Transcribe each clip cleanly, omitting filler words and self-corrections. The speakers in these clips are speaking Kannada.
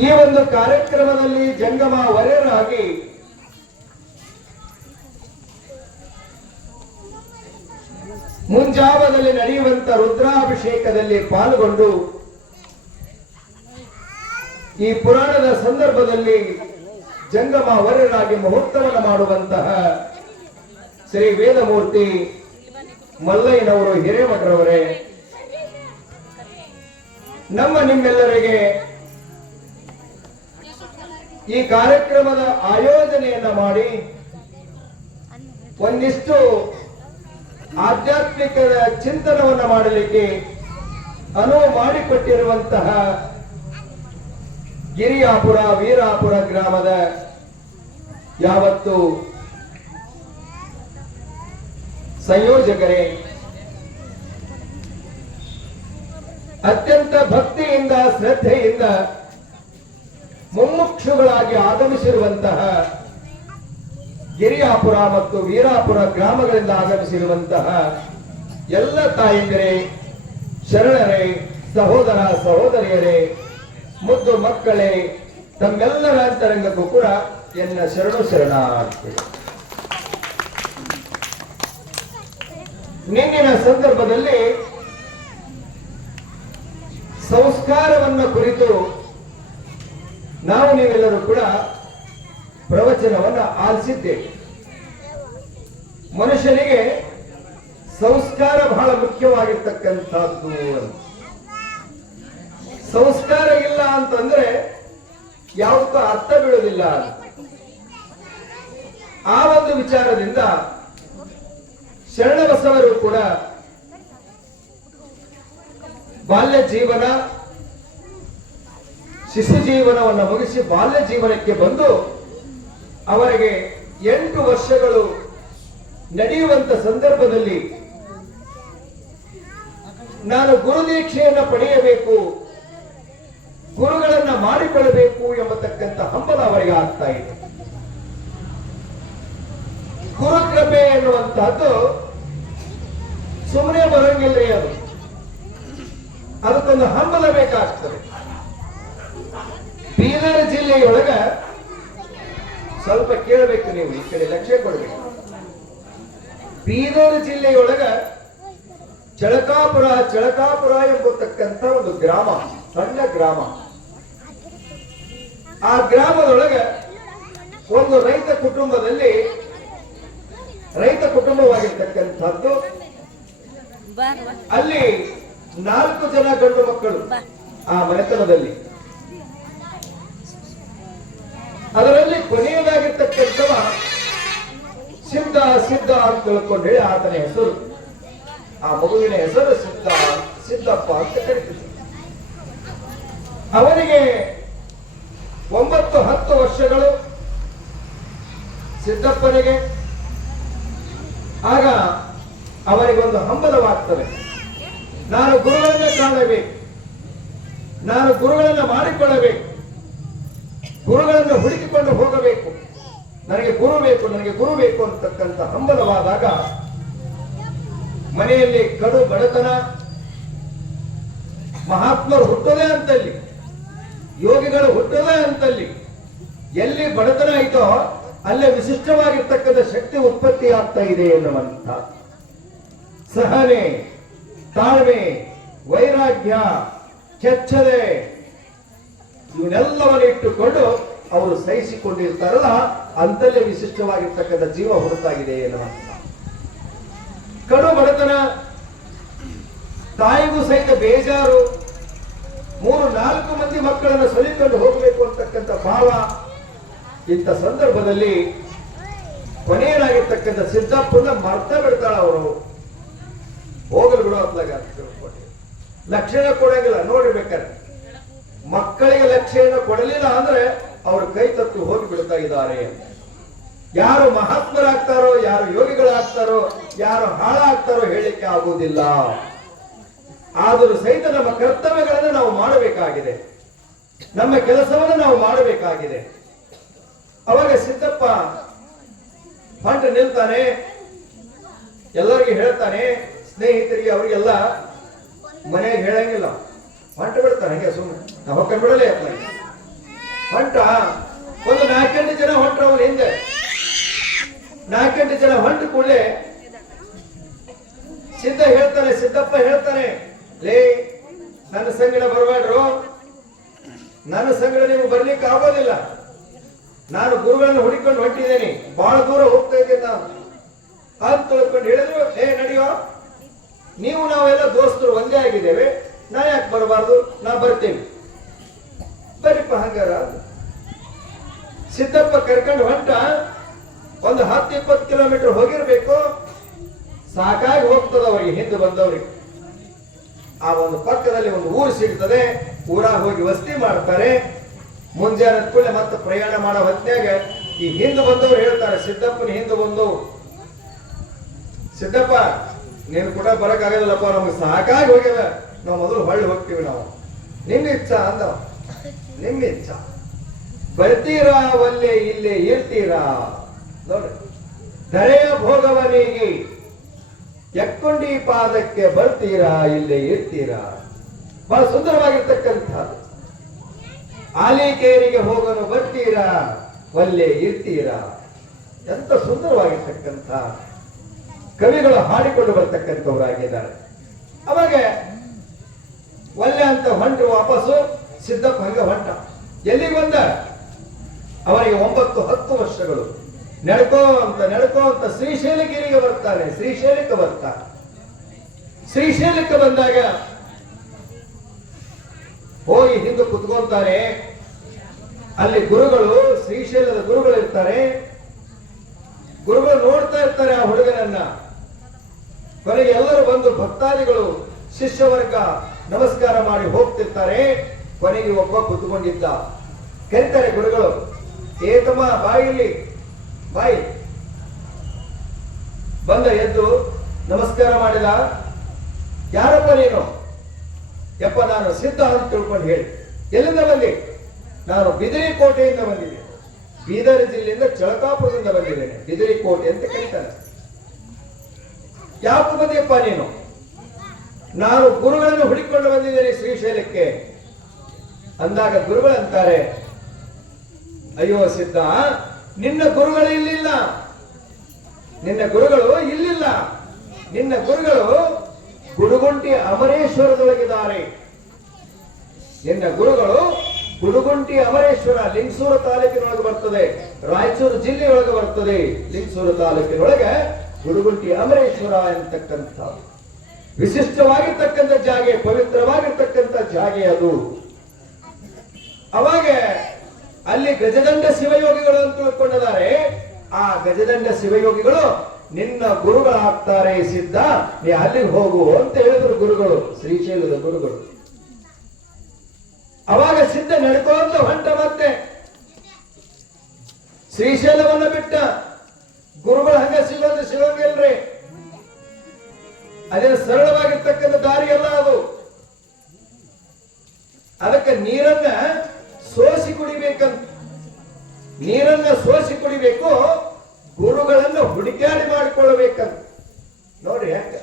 ಈ ಒಂದು ಕಾರ್ಯಕ್ರಮದಲ್ಲಿ ಜಂಗಮ ವರೆಯರಾಗಿ ಮುಂಜಾವದಲ್ಲಿ ನಡೆಯುವಂತ ರುದ್ರಾಭಿಷೇಕದಲ್ಲಿ ಪಾಲ್ಗೊಂಡು ಈ ಪುರಾಣದ ಸಂದರ್ಭದಲ್ಲಿ ಜಂಗಮ ವರೆಯರಾಗಿ ಮುಹೂರ್ತವನ್ನು ಮಾಡುವಂತಹ ಶ್ರೀ ವೇದಮೂರ್ತಿ ಮಲ್ಲಯ್ಯನವರು ಹಿರೇಮಠರವರೇ, ನಮ್ಮ ನಿಮ್ಮೆಲ್ಲರಿಗೆ ಈ ಕಾರ್ಯಕ್ರಮದ ಆಯೋಜನೆಯನ್ನ ಮಾಡಿ ಒಂದಿಷ್ಟು ಆಧ್ಯಾತ್ಮಿಕ ಚಿಂತನವನ್ನು ಮಾಡಲಿಕ್ಕೆ ಅನುವು ಮಾಡಿಕೊಟ್ಟಿರುವಂತಹ ಗಿರಿಯಾಪುರ ವೀರಾಪುರ ಗ್ರಾಮದ ಯಾವತ್ತು ಸಂಯೋಜಕರೇ, ಅತ್ಯಂತ ಭಕ್ತಿಯಿಂದ ಶ್ರದ್ಧೆಯಿಂದ ಮುಮ್ಮುಕ್ಷುಗಳಾಗಿ ಆಗಮಿಸಿರುವಂತಹ ಗಿರಿಯಾಪುರ ಮತ್ತು ವೀರಾಪುರ ಗ್ರಾಮಗಳಿಂದ ಆಗಮಿಸಿರುವಂತಹ ಎಲ್ಲ ತಾಯಂದಿರೇ, ಶರಣರೇ, ಸಹೋದರ ಸಹೋದರಿಯರೇ, ಮುದ್ದು ಮಕ್ಕಳೇ, ತಮ್ಮೆಲ್ಲರ ಅಂತರಂಗಕ್ಕೂ ಕೂಡ ಎನ್ನ ಶರಣು ಶರಣಾರ್ಥಿ. ನಿನ್ನಿನ ಸಂದರ್ಭದಲ್ಲಿ ಸಂಸ್ಕಾರವನ್ನು ಕುರಿತು ನಾವು ನೀವೆಲ್ಲರೂ ಕೂಡ ಪ್ರವಚನವನ್ನು ಆಲಿಸಿದ್ದೇವೆ. ಮನುಷ್ಯನಿಗೆ ಸಂಸ್ಕಾರ ಬಹಳ ಮುಖ್ಯವಾಗಿರ್ತಕ್ಕಂಥದ್ದು. ಸಂಸ್ಕಾರ ಇಲ್ಲ ಅಂತಂದ್ರೆ ಯಾವುದಕ್ಕೂ ಅರ್ಥ ಬೀಳುವುದಿಲ್ಲ. ಆ ಒಂದು ವಿಚಾರದಿಂದ ಶರಣಬಸವರು ಕೂಡ ಬಾಲ್ಯ ಜೀವನ, ಶಿಶು ಜೀವನವನ್ನು ಮುಗಿಸಿ ಬಾಲ್ಯ ಜೀವನಕ್ಕೆ ಬಂದು ಅವರಿಗೆ 8 ವರ್ಷಗಳು ನಡೆಯುವಂತ ಸಂದರ್ಭದಲ್ಲಿ ನಾನು ಗುರುದೀಕ್ಷೆಯನ್ನು ಪಡೆಯಬೇಕು, ಗುರುಗಳನ್ನ ಮಾಡಿಕೊಳ್ಳಬೇಕು ಎಂಬತಕ್ಕಂಥ ಹಂಬಲ ಅವರಿಗೆ ಆಗ್ತಾ ಇದೆ. ಗುರುಕೃಪೆ ಎನ್ನುವಂತಹದ್ದು ಸುಮ್ಮನೆ ಬರಂಗಿಲ್ಲ. ಅದಕ್ಕೊಂದು ಹಂಬಲ ಬೇಕಾಗ್ತದೆ. ಬೀದರ್ ಜಿಲ್ಲೆಯೊಳಗ ಸ್ವಲ್ಪ ಕೇಳಬೇಕು, ನೀವು ಈ ಕಡೆ ಲಕ್ಷ್ಯ ಕೊಡಬೇಕು. ಬೀದರ್ ಜಿಲ್ಲೆಯೊಳಗ ಚಳಕಾಪುರ ಎಂಬತಕ್ಕಂಥ ಒಂದು ಗ್ರಾಮ, ಸಣ್ಣ ಗ್ರಾಮ. ಆ ಗ್ರಾಮದೊಳಗ ಒಂದು ರೈತ ಕುಟುಂಬವಾಗಿರ್ತಕ್ಕಂಥದ್ದು. ಅಲ್ಲಿ 4 ಜನ ಗಂಡು ಮಕ್ಕಳು ಆ ಮನೆತನದಲ್ಲಿ. ಅದರಲ್ಲಿ ಕೊನೆಯದಾಗಿರ್ತಕ್ಕಂಥವ ಸಿದ್ಧ ಅಂತ ತಿಳ್ಕೊಂಡು ಹೇಳಿ ಆತನ ಹೆಸರು, ಆ ಮಗುವಿನ ಹೆಸರು ಸಿದ್ದಪ್ಪ ಅಂತ ಕರೀತಿದ್ರು. ಅವನಿಗೆ 9-10 ವರ್ಷಗಳು ಸಿದ್ದಪ್ಪನಿಗೆ. ಆಗ ಅವರಿಗೊಂದು ಹಂಬಲವಾಗ್ತದೆ, ನಾನು ಗುರುಗಳನ್ನ ಕಾಣಬೇಕು, ನಾನು ಗುರುಗಳನ್ನ ಮಾಡಿಕೊಳ್ಳಬೇಕು, ಗುರುಗಳನ್ನು ಹುಡುಕಿಕೊಂಡು ಹೋಗಬೇಕು, ನನಗೆ ಗುರು ಬೇಕು ಅಂತಕ್ಕಂಥ ಹಂಬಲವಾದಾಗ ಮನೆಯಲ್ಲಿ ಕಡು ಬಡತನ, ಮಹಾತ್ಮರು ಹುಟ್ಟೋದೇ ಅಂತಲ್ಲಿ, ಯೋಗಿಗಳು ಹುಟ್ಟೋದೇ ಅಂತಲ್ಲಿ. ಎಲ್ಲಿ ಬಡತನ ಆಯ್ತೋ ಅಲ್ಲೇ ವಿಶಿಷ್ಟವಾಗಿರ್ತಕ್ಕಂಥ ಶಕ್ತಿ ಉತ್ಪತ್ತಿ ಆಗ್ತಾ ಇದೆ ಎನ್ನುವಂತ ಸಹನೆ, ತಾಳ್ಮೆ, ವೈರಾಗ್ಯ, ಕೆಚ್ಚದೆ ಇವನ್ನೆಲ್ಲವನ್ನು ಇಟ್ಟುಕೊಂಡು ಅವರು ಸಹಿಸಿಕೊಂಡಿರ್ತಾರಲ್ಲ, ಅಂತಲ್ಲೇ ವಿಶಿಷ್ಟವಾಗಿರ್ತಕ್ಕಂಥ ಜೀವ ಹುಡುಕಾಗಿದೆ ಎನ್ನುವಂತ ಕಡು ಬಡತನ, ತಾಯಿಗೂ ಸಹಿತ ಬೇಜಾರು, 3-4 ಮಂದಿ ಮಕ್ಕಳನ್ನು ಸಲಿಕೊಂಡು ಹೋಗಬೇಕು ಅಂತಕ್ಕಂಥ ಭಾವ. ಇಂಥ ಸಂದರ್ಭದಲ್ಲಿ ಕೊನೆಯದಾಗಿರ್ತಕ್ಕಂಥ ಸಿದ್ದಪ್ಪನ ಮರ್ತ ಬಿಡ್ತಾಳ. ಅವರು ಹೋಗಲು ಬಿಡೋ ಹೊತ್ಲಾಗ ಲಕ್ಷಣ ಕೊಡಂಗಿಲ್ಲ. ನೋಡಿರ್ಬೇಕಾದ್ರೆ ಮಕ್ಕಳಿಗೆ ಲಕ್ಷಣ ಕೊಡಲಿಲ್ಲ ಅಂದ್ರೆ ಅವರು ಕೈ ತಪ್ಪು ಹೋಗಿ ಬಿಡ್ತಾ ಇದ್ದಾರೆ. ಯಾರು ಮಹಾತ್ಮರಾಗ್ತಾರೋ, ಯಾರು ಯೋಗಿಗಳಾಗ್ತಾರೋ, ಯಾರು ಹಾಳಾಗ್ತಾರೋ ಹೇಳಿಕ್ಕೆ ಆಗುವುದಿಲ್ಲ. ಆದರೂ ಸಹಿತ ನಮ್ಮ ಕರ್ತವ್ಯಗಳನ್ನು ನಾವು ಮಾಡಬೇಕಾಗಿದೆ, ನಮ್ಮ ಕೆಲಸವನ್ನು ನಾವು ಮಾಡಬೇಕಾಗಿದೆ. ಅವಾಗ ಸಿದ್ದಪ್ಪ ಹೊಂಟ ನಿಲ್ತಾನೆ, ಎಲ್ಲರಿಗೆ ಹೇಳ್ತಾನೆ, ಸ್ನೇಹಿತರಿಗೆ ಅವರಿಗೆಲ್ಲ ಮನೆಗೆ ಹೇಳಂಗಿಲ್ಲ, ಹೊಂಟ ಬಿಡ್ತಾನೆ. ಹಂಗೆ ಸುಮ್ಮನೆ ನಾವು ಹೊಕ್ಕ ಬಿಡಲೇ ಹೊಂಟ ಒಂದು 4-8 ಜನ ಹೊಂಟ್ರ ಅವನ ಹಿಂದೆ. 4-8 ಜನ ಹೊಂಟ ಕೂಡಲೇ ಸಿದ್ದಪ್ಪ ಹೇಳ್ತಾನೆ, ಲೇ ನನ್ನ ಸಂಗಡ ಬರಬೇಡ್ರು, ನನ್ನ ಸಂಗಡ ನೀವು ಬರ್ಲಿಕ್ಕೆ ಆಗೋದಿಲ್ಲ. ನಾನು ಗುರುಗಳನ್ನು ಹುಡುಕೊಂಡು ಹೊಂಟಿದ್ದೇನೆ, ಬಹಳ ದೂರ ಹೋಗ್ತಾ ಇದ್ದೇನೆ ನಾನು ಅಂತ ತಿಳ್ಕೊಂಡು ಹೇಳಿದ್ರು. ನಡೆಯೋ, ನೀವು ನಾವೆಲ್ಲ ದೋಸ್ತರು ಒಂದೇ ಆಗಿದ್ದೇವೆ, ನಾ ಯಾಕೆ ಬರಬಾರ್ದು, ನಾ ಬರ್ತೀನಿ, ಬರೀಪ್ಪ ಹಂಗಾರ. ಸಿದ್ದಪ್ಪ ಕರ್ಕೊಂಡು ಹೊಂಟ. ಒಂದು 10-20 ಕಿಲೋಮೀಟರ್ ಹೋಗಿರ್ಬೇಕು, ಸಾಕಾಗಿ ಹೋಗ್ತದ ಅವರಿಗೆ, ಹಿಂದೆ ಬಂದವರಿಗೆ. ಆ ಒಂದು ಪಕ್ಕದಲ್ಲಿ ಒಂದು ಊರು ಸಿಗ್ತದೆ, ಊರಾಗ ಹೋಗಿ ವಸತಿ ಮಾಡ್ತಾರೆ. ಮುಂಜಾನೆ ಕೂಡಲೇ ಮತ್ತೆ ಪ್ರಯಾಣ ಮಾಡೋ ಹೊತ್ನ್ಯಾಗ ಈ ಹಿಂದೆ ಬಂದವರು ಹೇಳ್ತಾರೆ, ಸಿದ್ದಪ್ಪನ ಹಿಂದೆ ಬಂದವರು, ಸಿದ್ದಪ್ಪ ನೀನು ಕೂಡ ಬರಕ್ಕಾಗಲ್ಲಪ್ಪ, ನಮ್ಗೆ ಸಾಕಾಗಿ ಹೋಗ್ಯದ, ನಾವು ಮೊದಲು ಹೊಳ್ಳಿ ಹೋಗ್ತೀವಿ, ನಾವು ನಿಮ್ಮ ಇಚ್ಛಾ ಅಂದವ. ನಿಮ್ಮ ಇಚ್ಛಾ, ಬರ್ತೀರಾ ಒಲ್ಲೆ ಇಲ್ಲೇ ಇರ್ತೀರಾ ನೋಡ್ರಿ. ಧರೆಯ ಭೋಗವನಿಗೆ ಎಕ್ಕೊಂಡಿ ಪಾದಕ್ಕೆ ಬರ್ತೀರಾ ಇಲ್ಲೇ ಇರ್ತೀರಾ. ಬಹಳ ಸುಂದರವಾಗಿರ್ತಕ್ಕಂಥ ಆಲಿಕೇರಿಗೆ ಹೋಗಲು ಬರ್ತೀರಾ ಒಲ್ಲೆ ಇರ್ತೀರಾ. ಎಂತ ಸುಂದರವಾಗಿರ್ತಕ್ಕಂಥ ಕವಿಗಳು ಹಾಡಿಕೊಂಡು ಬರ್ತಕ್ಕಂಥವರಾಗಿದ್ದಾರೆ. ಅವಾಗ ಒಲ್ಲೆ ಅಂತ ಹೊಂಟು ವಾಪಸ್ಸು ಸಿದ್ದಪ್ಪ ಹಂಗ ಹೊಂಟ. ಎಲ್ಲಿಗೆ ಬಂದ? ಅವರಿಗೆ 9-10 ವರ್ಷಗಳು. ನಡ್ಕೋ ಅಂತ ಶ್ರೀಶೈಲಗಿರಿಗೆ ಬರ್ತಾನೆ. ಶ್ರೀಶೈಲಕ್ಕೆ ಬಂದಾಗ ಹೋಗಿ ಹಿಂದೆ ಕುತ್ಕೊಂತಾರೆ. ಅಲ್ಲಿ ಗುರುಗಳು, ಶ್ರೀಶೈಲದ ಗುರುಗಳು ಇರ್ತಾರೆ. ಗುರುಗಳು ನೋಡ್ತಾ ಇರ್ತಾರೆ ಆ ಹುಡುಗನನ್ನ. ಕೊನೆಗೆ ಎಲ್ಲರೂ ಬಂದು ಭಕ್ತಾದಿಗಳು, ಶಿಷ್ಯವರ್ಗ ನಮಸ್ಕಾರ ಮಾಡಿ ಹೋಗ್ತಿರ್ತಾರೆ. ಕೊನೆಗೆ ಒಬ್ಬ ಕುತ್ಕೊಂಡಿದ್ದ. ಕರೀತಾರೆ ಗುರುಗಳು, ಏತಮ್ಮ ಬಾಯಿಲಿ ಬಾಯಿ. ಬಂದ ಎದ್ದು ನಮಸ್ಕಾರ ಮಾಡಿದ. ಯಾರಪ್ಪ ನೀನು? ಯಪ್ಪ ನಾನು ಸಿದ್ಧ ಅಂತ ತಿಳ್ಕೊಂಡು ಹೇಳಿ. ಎಲ್ಲಿಂದ ಬಂದಿ? ನಾನು ಬಿದಿರಿ ಕೋಟೆಯಿಂದ ಬಂದಿದ್ದೇನೆ. ಬೀದರ್ ಜಿಲ್ಲೆಯಿಂದ ಚಳಕಾಪುರದಿಂದ ಬಂದಿದ್ದೇನೆ. ಬಿದಿರಿ ಕೋಟೆ ಅಂತ ಕರೀತಾರೆ. ಯಾಕೆ ಬಂದಿಯಪ್ಪ ನೀನು? ನಾನು ಗುರುಗಳನ್ನು ಹುಡುಕಿಕೊಂಡು ಬಂದಿದ್ದೇನೆ ಶ್ರೀಶೈಲಕ್ಕೆ ಅಂದಾಗ ಗುರುಗಳಂತಾರೆ, ಅಯ್ಯೋ ಸಿದ್ಧ, ನಿನ್ನ ಗುರುಗಳು ಇಲ್ಲಿಲ್ಲ, ನಿನ್ನ ಗುರುಗಳು ಇಲ್ಲಿಲ್ಲ. ನಿನ್ನ ಗುರುಗಳು ಗುಡುಗುಂಟಿ ಅಮರೇಶ್ವರದೊಳಗಿದ್ದಾರೆ. ನಿನ್ನ ಗುರುಗಳು ಗುಡುಗುಂಟಿ ಅಮರೇಶ್ವರ, ಲಿಂಗಸೂರು ತಾಲೂಕಿನೊಳಗೆ ಬರ್ತದೆ, ರಾಯಚೂರು ಜಿಲ್ಲೆಯೊಳಗೆ ಬರ್ತದೆ. ಲಿಂಗಸೂರು ತಾಲೂಕಿನೊಳಗೆ ಗುಡುಗುಂಟಿ ಅಮರೇಶ್ವರ ಎಂತಕ್ಕಂಥ ವಿಶಿಷ್ಟವಾಗಿರ್ತಕ್ಕಂಥ ಜಾಗೆ, ಪವಿತ್ರವಾಗಿರ್ತಕ್ಕಂಥ ಜಾಗೆ ಅದು. ಅವಾಗ ಅಲ್ಲಿ ಗಜದಂಡ ಶಿವಯೋಗಿಗಳು ಅಂತ ತಿಳ್ಕೊಂಡಿದ್ದಾರೆ. ಆ ಗಜದಂಡ ಶಿವಯೋಗಿಗಳು ನಿನ್ನ ಗುರುಗಳಾಗ್ತಾರೆ ಸಿದ್ಧ, ನೀ ಅಲ್ಲಿಗೆ ಹೋಗು ಅಂತ ಹೇಳಿದ್ರು ಗುರುಗಳು, ಶ್ರೀಶೈಲದ ಗುರುಗಳು. ಅವಾಗ ಸಿದ್ಧ ನಡ್ಕೊಂತ ಹೊಂಟ. ಮತ್ತೆ ಶ್ರೀಶೈಲವನ್ನ ಬಿಟ್ಟ. ಗುರುಗಳು ಹಂಗ ಸಿಗೋಂಗಿಲ್ರಿ, ಅದೇ ಸರಳವಾಗಿರ್ತಕ್ಕಂಥ ದಾರಿ ಅಲ್ಲ ಅದು. ಅದಕ್ಕೆ ನೀರನ್ನ ಸೋಸಿ ಕುಡಿಬೇಕಂತ, ನೀರನ್ನ ಸೋಸಿ ಕುಡಿಬೇಕು, ಗುರುಗಳನ್ನು ಹುಡುಕಾಡಿ ಮಾಡಿಕೊಳ್ಳಬೇಕಂತ. ನೋಡ್ರಿ ಯಾಕ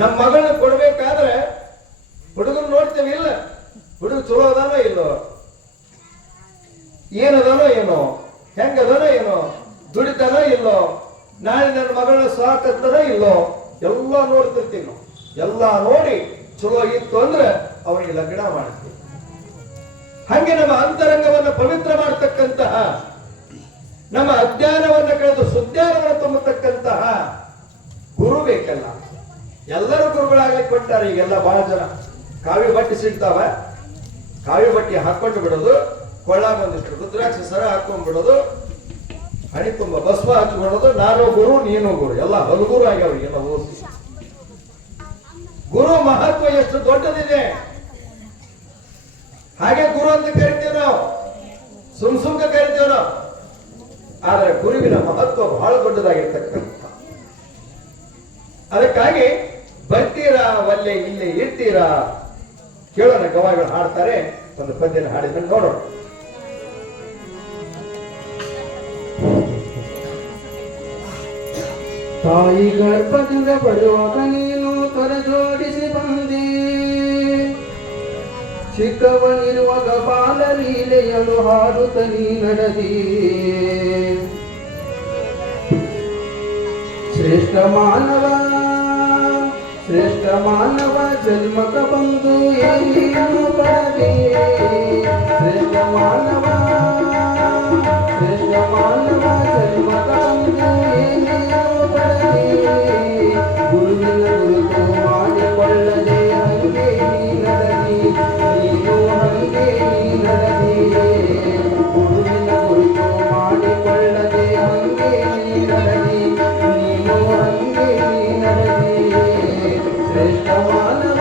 ನಮ್ಮ ಮಗಳನ್ನ ಕೊಡ್ಬೇಕಾದ್ರೆ ಹುಡುಗರು ನೋಡ್ತೇವೆ, ಇಲ್ಲ ಹುಡುಗ ಚಲೋ ಅದಾನೋ ಇಲ್ಲೋ, ಏನದಾನೋ ಏನೋ, ಹೆಂಗದಾನೋ ಏನೋ, ದುಡಿತಾನೋ ಇಲ್ಲೋ, ನಾಳೆ ನನ್ನ ಮಗಳನ್ನ ಸಾಕತ್ತದ ಇಲ್ಲೋ, ಎಲ್ಲ ನೋಡ್ತಿರ್ತೀವಿ ನಾವು. ಎಲ್ಲ ನೋಡಿ ಚಲೋ ಇತ್ತು ಅಂದ್ರೆ ಅವನಿಗೆ ಲಗ್ನ ಮಾಡ್ತೀವಿ. ಹಾಗೆ ನಮ್ಮ ಅಂತರಂಗವನ್ನು ಪವಿತ್ರ ಮಾಡತಕ್ಕಂತಹ, ನಮ್ಮ ಅಜ್ಞಾನವನ್ನು ಕಳೆದು ಸುಜ್ಞಾನವನ್ನು ತುಂಬತಕ್ಕಂತಹ ಗುರು ಬೇಕಲ್ಲ. ಎಲ್ಲರೂ ಗುರುಗಳಾಗ್ಲಿಕ್ಕೆ ಕೊಟ್ಟಾರೆ. ಈಗೆಲ್ಲ ಬಹಳ ಜನ ಕಾವಿ ಬಟ್ಟೆ ಸಿಗ್ತಾವ, ಕಾವಿ ಬಟ್ಟೆ ಹಾಕೊಂಡು ಬಿಡೋದು, ಕೊಳ್ಳ ಬಂದಿಟ್ಟು ರುದ್ರಾಕ್ಷಿ ಸರ ಹಾಕೊಂಡ್ ಬಿಡೋದು, ಹಣಿ ತುಂಬ ಭಸ್ಮ ಹಚ್ಬಿಡೋದು, ನಾನು ಗುರು ನೀನು ಗುರು, ಎಲ್ಲ ಹಲಗುರು ಆಗ್ಯಾವ್ರಿ ಎಲ್ಲ ಓದಿಸಿ. ಗುರು ಮಹತ್ವ ಎಷ್ಟು ದೊಡ್ಡದಿದೆ. ಹಾಗೆ ಗುರು ಅಂತ ಕರಿತೇವೆ ನಾವು, ಸುಮ್ಕ ಕರಿತೇವೆ ನಾವು. ಆದರೆ ಗುರುವಿನ ಮಹತ್ವ ಬಹಳ ದೊಡ್ಡದಾಗಿರ್ತಕ್ಕಂಥ. ಅದಕ್ಕಾಗಿ ಬರ್ತೀರಾ ಒಲ್ಲೆ ಇಲ್ಲೇ ಇರ್ತೀರಾ. ಕೇಳೋಣ, ಗವಾಯಿಗಳು ಹಾಡ್ತಾರೆ. ಒಂದು ಪದ್ಯನ ಹಾಡಿದ್ರೆ ನೋಡೋಣ. ತಾಯಿ ಗರ್ಭದಿಂದ ಪಡುವಾಗ ನೀನು ಕರ ಜೋಡಿಸಿ ಬಂದಿ, ಚಿಕ್ಕವನಿರುವಾಗ ಬಾಲಲೀಲೆಯಳು ಹಾಡುತ್ತ ನೀ ನಡೆದಿ ಶ್ರೇಷ್ಠ ಮಾನವ ಜನ್ಮಕ ಬಂದು ಏನೇನು ಪಡದೆ ಶ್ರೇಷ್ಠ ಮಾನವ ಜನ್ಮಕ ಬಂದು ಏನೇನು ಪಡದೆ ಗುರುವಿನ ಗುರುತು ಮಾಡಿಕೊಳ್ಳದೆ ಹಂಗೆ ನೀ ನಡೆದಿ ನೀನು ಹಂಗೆ ನೀ ನಡೆದಿ ಗುರುವಿನ ಗುರುತು ಮಾಡಿಕೊಳ್ಳದೆ ಹಂಗೆ ನೀ ನಡೆದಿ ನೀನು ಹಂಗೆ ನೀ ನಡೆದಿ ಶ್ರೇಷ್ಠ ಮಾನವ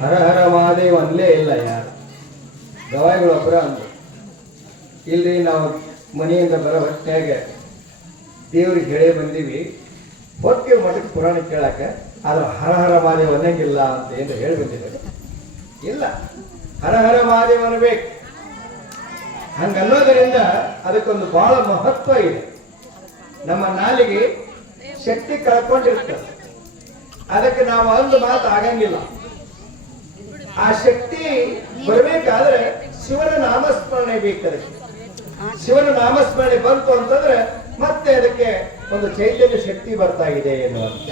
ಹರ ಹರ ಮಹಾದೇವ ಅಲ್ಲೇ ಇಲ್ಲ ಯಾರು ಗವಾಯಿಗಳು ಒಬ್ಬರ ಅಂದ್ರು ಇಲ್ರಿ ನಾವು ಮನೆಯಿಂದ ಬರೋ ಹೊತ್ತಿನಾಗ ದೇವ್ರಿಗೆ ಹೇಳೇ ಬಂದೀವಿ ಹೊಕ್ಕೆ ಮಠಕ್ಕೆ ಪುರಾಣ ಕೇಳಾಕ ಆದ್ರೆ ಹರ ಹರ ಮಹಾದೇವ ಅನ್ನಂಗಿಲ್ಲ ಅಂತ ಏನು ಹೇಳಿ ಬಂದಿದ್ದಾರೆ. ಇಲ್ಲ, ಹರ ಹರ ಮಹಾದೇವ ಅನ್ನಬೇಕು. ಹಂಗನ್ನೋದರಿಂದ ಅದಕ್ಕೊಂದು ಬಹಳ ಮಹತ್ವ ಇದೆ. ನಮ್ಮ ನಾಲಿಗೆ ಶಕ್ತಿ ಕಳ್ಕೊಂಡಿರ್ತದೆ, ಅದಕ್ಕೆ ನಾವು ಒಂದು ಮಾತು ಆಗಂಗಿಲ್ಲ. ಆ ಶಕ್ತಿ ಬರಬೇಕಾದ್ರೆ ಶಿವನ ನಾಮಸ್ಮರಣೆ ಬೇಕು. ಶಿವನ ನಾಮಸ್ಮರಣೆ ಬಂತು ಅಂತಂದ್ರೆ ಮತ್ತೆ ಅದಕ್ಕೆ ಒಂದು ಚೈತನ್ಯ ಶಕ್ತಿ ಬರ್ತಾ ಇದೆ ಎನ್ನುವಂತ.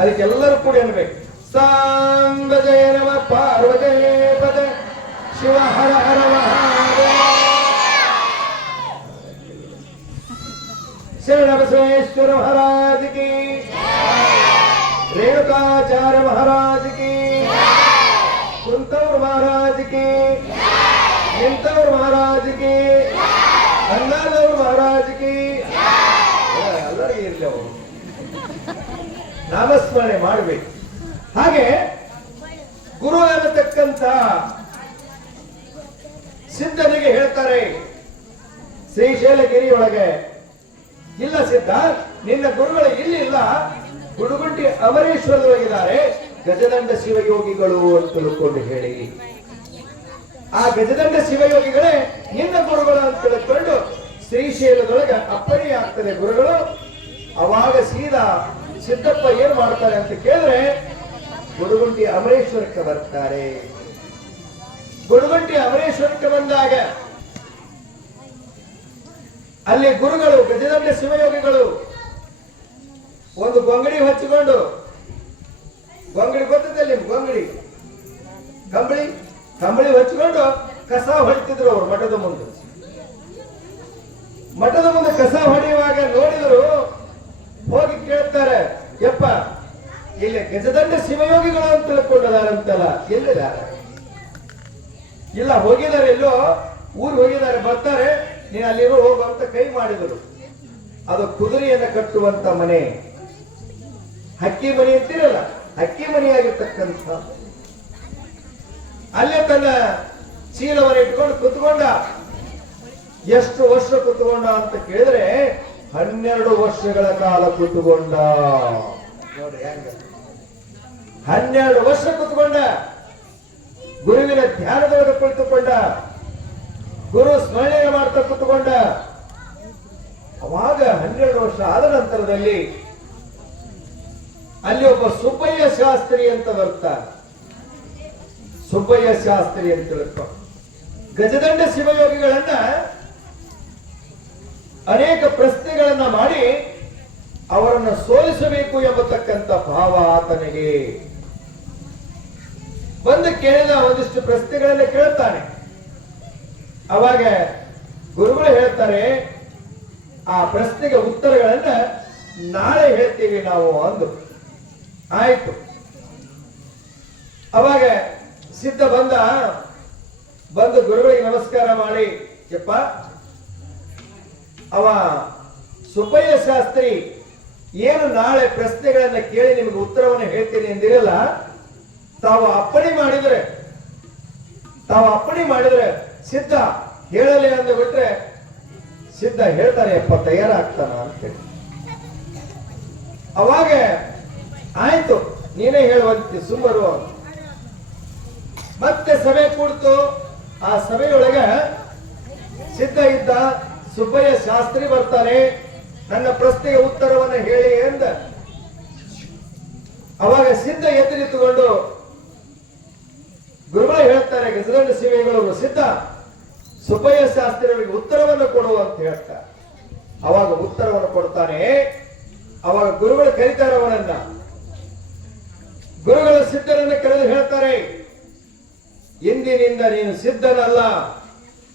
ಅದಕ್ಕೆಲ್ಲರೂ ಕೂಡ ಅನ್ಬೇಕು, ಸಾಂಗ ಜಯ ನಮ ಪಾರ್ವಜಯ ಪದ ಶಿವ ಹರ ಹರ ಮಹಾದೇವ. ಶರಣ ಬಸವೇಶ್ವರ ಮಹಾರಾಜ ಕಿ, ರೇಣುಕಾಚಾರ್ಯ ಮಹಾರಾಜ ಕಿ, ಕುಂತವ್ರ ಮಹಾರಾಜ ಕಿ, ನಿಂತವ್ರ ಮಹಾರಾಜ ಕಿ, ಅಣ್ಣಾದವ್ರ ಮಹಾರಾಜ ಕಿ. ಎಲ್ಲರಿಗೂ ಇರಲಿ, ಅವರು ನಾಮಸ್ಮರಣೆ ಮಾಡಬೇಕು. ಹಾಗೆ ಗುರು ಅನ್ನತಕ್ಕಂತ ಸಿದ್ಧನಿಗೆ ಹೇಳ್ತಾರೆ ಶ್ರೀಶೈಲಗಿರಿಯೊಳಗೆ, ಇಲ್ಲ ಸಿದ್ಧ, ನಿನ್ನ ಗುರುಗಳು ಇಲ್ಲಿ ಇಲ್ಲ, ಗುಡುಗುಂಟಿ ಅಮರೇಶ್ವರದೊಳಗಿದ್ದಾರೆ, ಗಜದಂಡ ಶಿವಯೋಗಿಗಳು ಅಂತ ತಿಳ್ಕೊಂಡು ಹೇಳಿ. ಆ ಗಜದಂಡ ಶಿವಯೋಗಿಗಳೇ ನಿನ್ನ ಗುರುಗಳು ಅಂತ ತಿಳ್ಕೊಂಡು ಶ್ರೀಶೈಲದೊಳಗೆ ಅಪ್ಪಣೆ ಆಗ್ತದೆ ಗುರುಗಳು. ಅವಾಗ ಸೀದಾ ಸಿದ್ದಪ್ಪ ಏನ್ ಮಾಡ್ತಾರೆ ಅಂತ ಕೇಳಿದ್ರೆ ಗುಡುಗುಂಟಿ ಅಮರೇಶ್ವರಕ್ಕೆ ಬರ್ತಾರೆ. ಗುಡುಗುಂಟಿ ಅಮರೇಶ್ವರಕ್ಕೆ ಬಂದಾಗ ಅಲ್ಲಿ ಗುರುಗಳು ಗಜದಂಡ ಶಿವಯೋಗಿಗಳು ಒಂದು ಗೊಂಗಡಿ ಹಚ್ಚಿಕೊಂಡು, ಗೊಂಗಡಿ ಗೊತ್ತಿದೆ ನಿಮ್ಗೆ, ಗೊಂಗಡಿ ಕಂಬಳಿ ಹಚ್ಚಿಕೊಂಡು ಕಸ ಹೊಡಿತಿದ್ರು ಅವರು ಮಠದ ಮುಂದೆ. ಮಠದ ಮುಂದೆ ಕಸ ಹೊಡೆಯುವಾಗ ನೋಡಿದ್ರು, ಹೋಗಿ ಕೇಳ್ತಾರೆ, ಯಪ್ಪ ಇಲ್ಲಿ ಗಜದಂಡ ಶಿವಯೋಗಿಗಳು ಅಂತ ತಿಳ್ಕೊಂಡದಾರಂತಲ್ಲ, ಎಲ್ಲಿದ್ದಾರೆ? ಇಲ್ಲ, ಹೋಗಿದ್ದಾರೆ, ಎಲ್ಲೋ ಊರು ಹೋಗಿದ್ದಾರೆ, ಬರ್ತಾರೆ, ನೀನು ಅಲ್ಲಿರೋ ಹೋಗು ಅಂತ ಕೈ ಮಾಡಿದರು. ಅದು ಕುದುರೆಯನ್ನು ಕಟ್ಟುವಂತ ಮನೆ, ಹಕ್ಕಿ ಮನೆ ಅಂತಿರಲ್ಲ, ಹಕ್ಕಿ ಮನೆಯಾಗಿರ್ತಕ್ಕಂಥ. ಅಲ್ಲೇ ತನ್ನ ಚೀಲವನ್ನು ಇಟ್ಕೊಂಡು ಕುತ್ಕೊಂಡ. ಎಷ್ಟು ವರ್ಷ ಕುತ್ಕೊಂಡ ಅಂತ ಕೇಳಿದ್ರೆ 12 ವರ್ಷಗಳ ಕಾಲ ಕುತ್ಕೊಂಡ. ನೋಡ್ರಿ ಹೆಂಗ, 12 ವರ್ಷ ಕುತ್ಕೊಂಡ. ಗುರುವಿನ ಧ್ಯಾನದೊಳಗೆ ಕುಳಿತುಕೊಂಡ, ಗುರು ಸ್ಮರಣೆ ಮಾಡ್ತಾ ಕುತ್ಕೊಂಡ. ಅವಾಗ 12 ವರ್ಷ ಆದ ನಂತರದಲ್ಲಿ ಅಲ್ಲಿ ಒಬ್ಬ ಸುಬ್ಬಯ್ಯ ಶಾಸ್ತ್ರಿ ಅಂತ ಬರ್ತಾನೆ. ಸುಬ್ಬಯ್ಯ ಶಾಸ್ತ್ರಿ ಅಂತ ತಿಳ್ಕೊಂಡು ಗಜದಂಡ ಶಿವಯೋಗಿಗಳನ್ನ ಅನೇಕ ಪ್ರಶ್ನೆಗಳನ್ನ ಮಾಡಿ ಅವರನ್ನು ಸೋಲಿಸಬೇಕು ಎಂಬತಕ್ಕಂಥ ಭಾವ ಆತನಿಗೆ. ಬಂದು ಕೇಳಿದ ಒಂದಿಷ್ಟು ಪ್ರಶ್ನೆಗಳನ್ನ ಕೇಳ್ತಾನೆ. ಅವಾಗ ಗುರುಗಳು ಹೇಳ್ತಾರೆ, ಆ ಪ್ರಶ್ನೆಗೆ ಉತ್ತರಗಳನ್ನ ನಾಳೆ ಹೇಳ್ತೀವಿ ನಾವು ಅಂದು. ಆಯ್ತು. ಅವಾಗ ಸಿದ್ಧ ಬಂದು ಗುರುಗಳಿಗೆ ನಮಸ್ಕಾರ ಮಾಡಿ, ಯಪ್ಪ ಅವ ಸುಬ್ಬಯ್ಯ ಶಾಸ್ತ್ರಿ ಏನು ನಾಳೆ ಪ್ರಶ್ನೆಗಳನ್ನ ಕೇಳಿ ನಿಮಗೆ ಉತ್ತರವನ್ನು ಹೇಳ್ತೀನಿ ಎಂದಿರಲ್ಲ, ತಾವು ಅಪ್ಪಣೆ ಮಾಡಿದ್ರೆ ಸಿದ್ಧ ಹೇಳಲಿ ಅಂದು ಬಿಟ್ರೆ ಸಿದ್ಧ ಹೇಳ್ತಾರೆ, ಯಪ್ಪ ತಯಾರಾಗ್ತಾನ ಅಂತೇಳಿ. ಅವಾಗ ಆಯ್ತು, ನೀನೇ ಹೇಳುವಂತೆ ಸುಮ್ಮರು. ಮತ್ತೆ ಸಭೆ ಕೂಡ್ತು. ಆ ಸಭೆಯೊಳಗ ಸಿದ್ಧ ಇದ್ದ. ಸುಬ್ಬಯ್ಯ ಶಾಸ್ತ್ರಿ ಬರ್ತಾರೆ, ನನ್ನ ಪ್ರಶ್ನೆಗೆ ಉತ್ತರವನ್ನು ಹೇಳಿ ಎಂದ. ಅವಾಗ ಸಿದ್ಧ ಎದ್ದು ನಿಂತುಕೊಂಡು ಗುರುಗಳು ಹೇಳ್ತಾರೆ, ಗಜದಂಡ ಶಿವಯೋಗಿಗಳು, ಸಿದ್ಧ ಸುಬ್ಬಯ್ಯ ಶಾಸ್ತ್ರಿಯವರಿಗೆ ಉತ್ತರವನ್ನು ಕೊಡು ಅಂತ ಹೇಳ್ತಾರೆ. ಅವಾಗ ಉತ್ತರವನ್ನು ಕೊಡ್ತಾನೆ. ಅವಾಗ ಗುರುಗಳು ಕರೀತಾರೆ ಅವನನ್ನ. ಗುರುಗಳು ಸಿದ್ಧರನ್ನು ಕರೆದು ಹೇಳ್ತಾರೆ, ಇಂದಿನಿಂದ ನೀನು ಸಿದ್ಧನಲ್ಲ,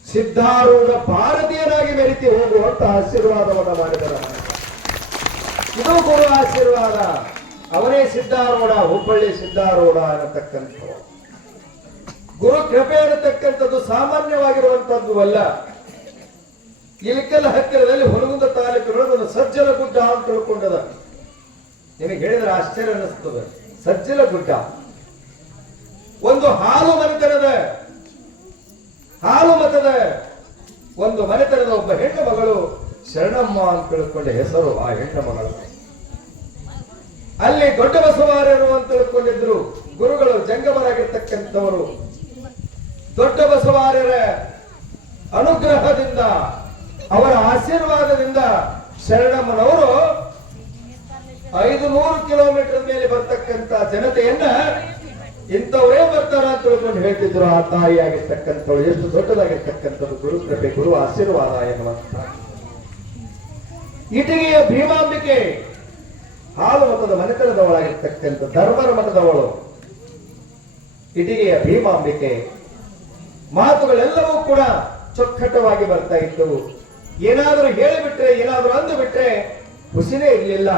ಸಿದ್ಧಾರೂಢ ಭಾರತೀಯನಾಗಿ ಮೆರಿತಿ ಹೋಗುವಂತ ಆಶೀರ್ವಾದವನ್ನು ಮಾಡಿದರು. ಇದು ಗುರು ಆಶೀರ್ವಾದ. ಅವನೇ ಸಿದ್ಧಾರೂಢ, ಹುಬ್ಬಳ್ಳಿ ಸಿದ್ಧಾರೂಢ ಅನ್ನತಕ್ಕಂಥ. ಗುರು ಕೃಪೆ ಅನ್ನತಕ್ಕಂಥದ್ದು ಸಾಮಾನ್ಯವಾಗಿರುವಂತದ್ದು ಅಲ್ಲ. ಇಲಕಲ್ ಹತ್ತಿರದಲ್ಲಿ ಹುನಗುಂದ ತಾಲೂಕಿನೊಳಗೆ ಒಂದು ಸಜ್ಜಲ ಗುಡ್ಡ ಅಂತ ತಿಳ್ಕೊಂಡದ. ನಿಮಗೆ ಹೇಳಿದ್ರೆ ಆಶ್ಚರ್ಯ ಅನಿಸ್ತದೆ. ಸಜ್ಜಲ ಗುಡ್ಡ ಒಂದು ಒಂದು ಹಾಲು ಮನೆತನದ ಹಾಲು ಮತದ ಒಂದು ಮನೆತನದ ಒಬ್ಬ ಹೆಣ್ಣು ಮಗಳು ಶರಣಮ್ಮ ಅಂತ ತಿಳ್ಕೊಂಡ ಹೆಸರು ಆ ಹೆಣ್ಣು ಮಗಳು. ಅಲ್ಲಿ ದೊಡ್ಡ ಬಸವಾರ್ಯರು ಅಂತ ತಿಳ್ಕೊಂಡಿದ್ರು ಗುರುಗಳು ಜಂಗಮರಾಗಿರ್ತಕ್ಕಂಥವರು. ದೊಡ್ಡ ಬಸವಾರ್ಯರ ಅನುಗ್ರಹದಿಂದ ಅವರ ಆಶೀರ್ವಾದದಿಂದ ಶರಣಮ್ಮನವರು 500 ಕಿಲೋಮೀಟರ್ ಮೇಲೆ ಬರ್ತಕ್ಕಂಥ ಜನತೆಯನ್ನ ಇಂಥವರೇ ಬರ್ತಾರ ಅಂತ ತಿಳ್ಕೊಂಡು ಹೇಳ್ತಿದ್ರು. ಆ ತಾಯಿಯಾಗಿರ್ತಕ್ಕಂಥವ್ರು ಎಷ್ಟು ದೊಡ್ಡದಾಗಿರ್ತಕ್ಕಂಥದ್ದು ಗುರು ಕೃಪೆ, ಗುರು ಆಶೀರ್ವಾದ ಎನ್ನುವಂತ. ಇಟಗಿಯ ಭೀಮಾಂಬಿಕೆ ಹಾಲು ಮತದ ಮನೆತನದವಳಾಗಿರ್ತಕ್ಕಂಥ ಧರ್ಮರ ಮಠದವಳು ಇಟಗಿಯ ಭೀಮಾಂಬಿಕೆ. ಮಾತುಗಳೆಲ್ಲವೂ ಕೂಡ ಚೊಕ್ಕಟವಾಗಿ ಬರ್ತಾ ಇತ್ತು. ಏನಾದರೂ ಹೇಳಿಬಿಟ್ರೆ, ಏನಾದರೂ ಅಂದು ಬಿಟ್ರೆ ಖುಷಿನೇ ಇರಲಿಲ್ಲ.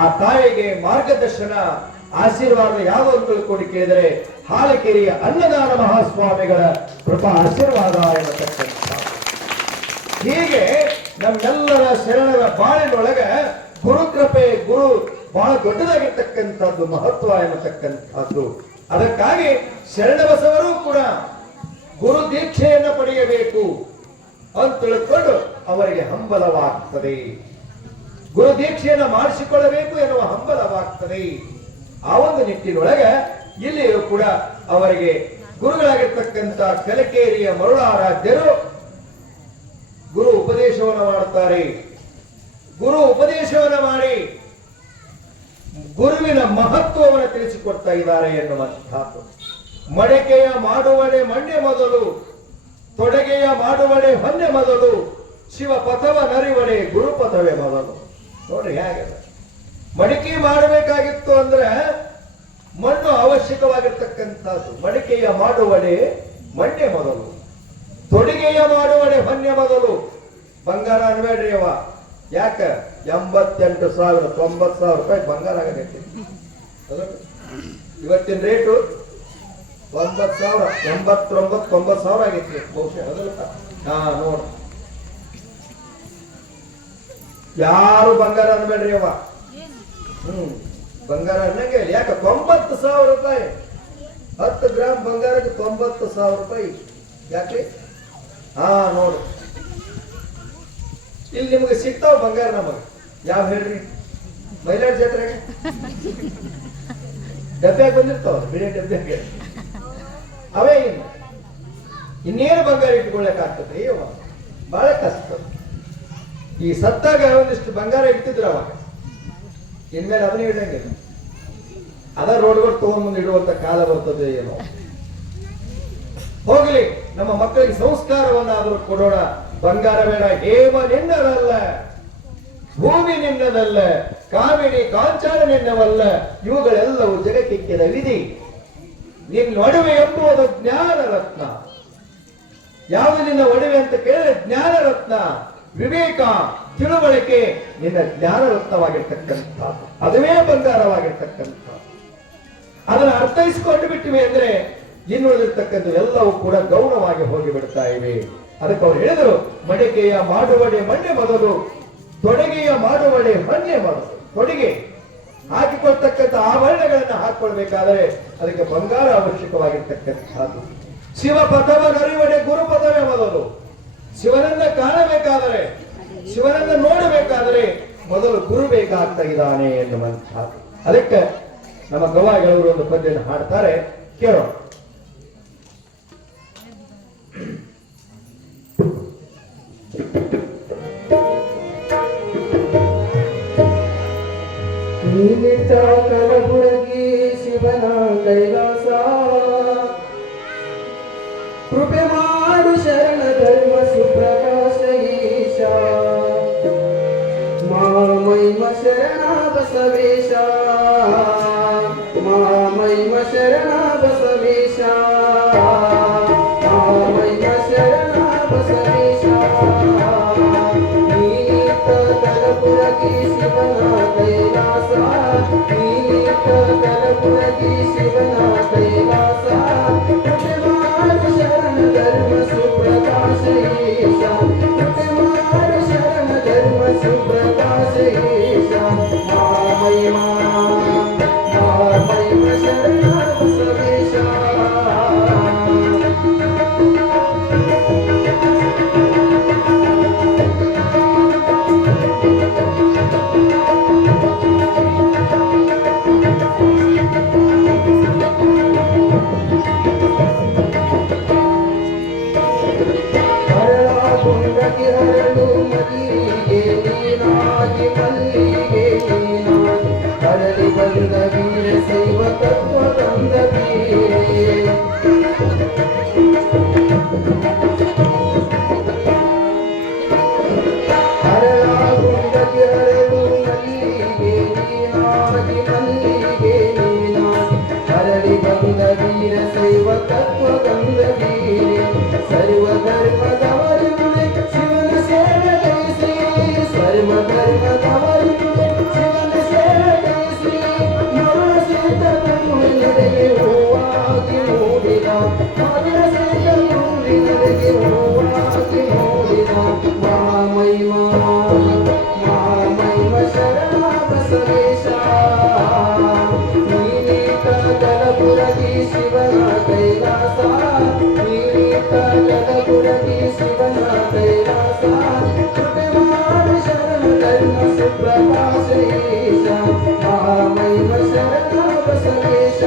ಆ ತಾಯಿಗೆ ಮಾರ್ಗದರ್ಶನ ಆಶೀರ್ವಾದ ಯಾವ ಅಂತ ತಿಳ್ಕೊಂಡು ಕೇಳಿದರೆ ಹಾಲಕೇರಿಯ ಅನ್ನದಾನ ಮಹಾಸ್ವಾಮಿಗಳ ಕೃಪಾ ಆಶೀರ್ವಾದ ಎನ್ನತಕ್ಕಂಥ. ಹೀಗೆ ನಮ್ಮೆಲ್ಲರ ಶರಣರ ಬಾಳಿನೊಳಗ ಗುರು ಕೃಪೆ, ಗುರು ಬಹಳ ದೊಡ್ಡದಾಗಿರ್ತಕ್ಕಂಥದ್ದು, ಮಹತ್ವ ಎನ್ನತಕ್ಕಂಥದ್ದು. ಅದಕ್ಕಾಗಿ ಶರಣ ಬಸವರು ಕೂಡ ಗುರು ದೀಕ್ಷೆಯನ್ನು ಪಡೆಯಬೇಕು ಅಂತ ತಿಳ್ಕೊಂಡು ಅವರಿಗೆ ಹಂಬಲವಾಗ್ತದೆ. ಗುರು ದೀಕ್ಷೆಯನ್ನು ಮಾಡಿಸಿಕೊಳ್ಳಬೇಕು ಎನ್ನುವ ಹಂಬಲವಾಗ್ತದೆ. ಆ ಒಂದು ನಿಟ್ಟಿನೊಳಗೆ ಇಲ್ಲಿಯೂ ಕೂಡ ಅವರಿಗೆ ಗುರುಗಳಾಗಿರ್ತಕ್ಕಂಥ ಕಲಕೇರಿಯ ಮರುಳಾರಾಧ್ಯರು ಗುರು ಉಪದೇಶವನ್ನು ಮಾಡುತ್ತಾರೆ. ಗುರು ಉಪದೇಶವನ್ನು ಮಾಡಿ ಗುರುವಿನ ಮಹತ್ವವನ್ನು ತಿಳಿಸಿಕೊಡ್ತಾ ಇದ್ದಾರೆ ಎನ್ನುವಂತಹದ್ದು. ಮಡಕೆಯ ಮಾಡುವಡೆ ಮಣ್ಣೆ ಮೊದಲು, ತೊಡಗೆಯ ಮಾಡುವಡೆ ಹೊನ್ನೆ ಮೊದಲು, ಶಿವ ಪಥವ ನರಿವಡೆ ಗುರುಪಥವೇ ಮೊದಲು. ನೋಡ್ರಿ ಹೇಗೆ ಮಡಿಕೆ ಮಾಡಬೇಕಾಗಿತ್ತು ಅಂದ್ರೆ ಮಣ್ಣು ಅವಶ್ಯಕವಾಗಿರ್ತಕ್ಕಂಥದ್ದು. ಮಡಿಕೆಯ ಮಾಡುವಡೆ ಮಣ್ಣೆ ಮೊದಲು, ತೊಡಿಗೆಯ ಮಾಡುವಡೆ ಹೊನ್ನೆ ಮೊದಲು. ಬಂಗಾರ ಅನ್ಬೇಡ್ರಿ ಅವ, ಯಾಕ 88,000 90,000 ರೂಪಾಯಿ ಬಂಗಾರ ಆಗಬೇಕು. ಇವತ್ತಿನ ರೇಟು 90,000 89 90,000 ಆಗೈತಿ ಬಹುಶಃ. ಹಾ ನೋಡು, ಯಾರು ಬಂಗಾರ ಅನ್ಬೇಡ್ರಿ ಅವ. ಬಂಗಾರ ಅನ್ನಂಗೆ ಯಾಕ 90,000 ರೂಪಾಯಿ. 10 ಗ್ರಾಮ್ ಬಂಗಾರಕ್ಕೆ 90,000 ರೂಪಾಯಿ. ಯಾಕೆ? ಹಾ ನೋಡು, ಇಲ್ಲಿ ನಿಮ್ಗೆ ಸಿಗ್ತಾವ ಬಂಗಾರ. ನಮಗೆ ಯಾವ ಹೇಳ್ರಿ? ಮೈಲಾಡ್ ಜಾತ್ರೆಗೆ ಡಬ್ಬ್ಯಾಗ ಬಂದಿರ್ತಾವ, ಬಿಳಿ ಡಬ್ಬ್ಯಾಗೆ. ಅವೇ ಇನ್ನೇನು ಬಂಗಾರ ಇಟ್ಕೊಳ್ಳಕ್ಕಾಗ್ತದೆ? ಬಹಳ ಕಷ್ಟ. ಈ ಸತ್ತಾಗ ಒಂದಿಷ್ಟು ಬಂಗಾರ ಇಡ್ತಿದ್ರು ಅವಾಗ, ಇನ್ಮೇಲೆ ಅದನ್ನ ಇಡಂಗಿಲ್ಲ. ಅದ ರೋಡ್ಗಳು ತಗೊಂಡ್ ಮುಂದೆ ಇಡುವಂತ ಕಾಲ ಬರ್ತದೆ ಏನೋ. ಹೋಗ್ಲಿ, ನಮ್ಮ ಮಕ್ಕಳಿಗೆ ಸಂಸ್ಕಾರವನ್ನಾದರೂ ಕೊಡೋಣ. ಬಂಗಾರ ಬೇಡ, ಹೇಮ ನಿನ್ನದಲ್ಲ, ಭೂಮಿ ನಿನ್ನದಲ್ಲ, ಕಾಮಿನಿ ಕಾಂಚಾರ ನಿನ್ನವಲ್ಲ, ಇವುಗಳೆಲ್ಲವೂ ಜಗಕ್ಕಿಕ್ಕಿದ ವಿಧಿ. ನಿನ್ನ ಒಡವೆ ಎಂಬುವುದು ಜ್ಞಾನ ರತ್ನ. ಯಾವುದು ನಿನ್ನ ಒಡವೆ ಅಂತ ಕೇಳಿದ್ರೆ ಜ್ಞಾನ ರತ್ನ, ವಿವೇಕ, ತಿಳುವಳಿಕೆ ನಿನ್ನ ಜ್ಞಾನ ರತ್ನವಾಗಿರ್ತಕ್ಕಂಥ, ಅದುವೇ ಬಂಗಾರವಾಗಿರ್ತಕ್ಕಂಥ. ಅದನ್ನು ಅರ್ಥೈಸಿಕೊಂಡು ಬಿಟ್ಟಿವೆ ಅಂದ್ರೆ ಇನ್ನುಳಿದಿರ್ತಕ್ಕಂಥ ಎಲ್ಲವೂ ಕೂಡ ಗೌಣವಾಗಿ ಹೋಗಿ ಬಿಡ್ತಾ ಇವೆ. ಅದಕ್ಕೆ ಅವ್ರು ಹೇಳಿದರು, ಮಡಿಕೆಯ ಮಾಡುವಡೆ ಮಣ್ಣೆ ಮೊದಲು, ತೊಡಗೆಯ ಮಾಡುವಡೆ ಮಣ್ಣೆ ಮೊದಲು. ತೊಡಗೆ ಹಾಕಿಕೊಳ್ತಕ್ಕಂಥ ಆಭರಣಗಳನ್ನು ಹಾಕೊಳ್ಬೇಕಾದರೆ ಅದಕ್ಕೆ ಬಂಗಾರ ಅವಶ್ಯಕವಾಗಿರ್ತಕ್ಕಂಥದ್ದು. ಶಿವ ಪಥವ ನರಿವಡೆ ಗುರುಪಥವೇ ಮೊದಲು. ಶಿವನನ್ನ ಕಾಣಬೇಕಾದರೆ, ಶಿವನನ್ನ ನೋಡಬೇಕಾದರೆ ಮೊದಲು ಗುರು ಬೇಕಾಗ್ತಾ ಇದ್ದಾನೆ ಎನ್ನುವಂಥದ್ದು. ಅದಕ್ಕೆ ನಮ್ಮ ಗವಾಯಿಗಳವರು ಒಂದು ಪದ್ಯವನ್ನು ಹಾಡ್ತಾರೆ, ಕೇಳೋಣ. ನೀನಿಟ್ಟ ಕಲಬುರಗಿ ಶಿವನ ಕೈಲಾಸ, ಕೃಪೆ ಮಾಡು ಶರಣ ಧರ್ಮ ಸುಪ್ರಕಾಶ ಈಶ. ಮಾಮೈಮ ಶರಣ ಬಸವೇಶ, ಮಾಮೈಮ ಶರಣ ಬಸವೇಶ, ಮಾಮೈಮ ಶರಣ ಬಸವೇಶ. ನೀನಿಟ್ಟ ಕಲಬುರಗಿ ಶಿವನ ಕೈಲಾಸ, ನೀನಿಟ್ಟ ಕಲಬುರಗಿ ಶಿವನ ಕೈಲಾಸ, ಕೃಪೆ ಮಾಡು ಶರಣ ಧರ್ಮ ಸುಪ್ರಕಾಶ ಈಶ, ಕೃಪೆ ಮಾಡು ಶರಣ ಧರ್ಮ ಸುಪ್ರಕಾಶ ಈಶ. ಮಾಮೈಮ ಶರಣ ಬಸವೇಶ. ಹೂವಾಗಿ ಮೂಡಿದ ಮಧುರಸೇಯ ತುಂಬಿನದಕ್ಕೆ ಹೂವಾಗಿ ಮೂಡಿದ ಮಹಾಮಹಿಮ ಮಹಾಮಹಿಮ ಶರಣ ಬಸವೇಶ ನೀನೀತ ಕಲಬುರಗಿ ಶಿವನ ಕೈಲಾಸ ನೀನೀತ ಕಲಬುರಗಿ ಶಿವನ ಕೈಲಾಸ ಕೃಪೆ ಮಾಡು ಶರಣ ಧರ್ಮ ಸುಪ್ರಭಾಷೇಶ ಮಹಾಮಹಿಮ ಶರಣ ಬಸವೇಶ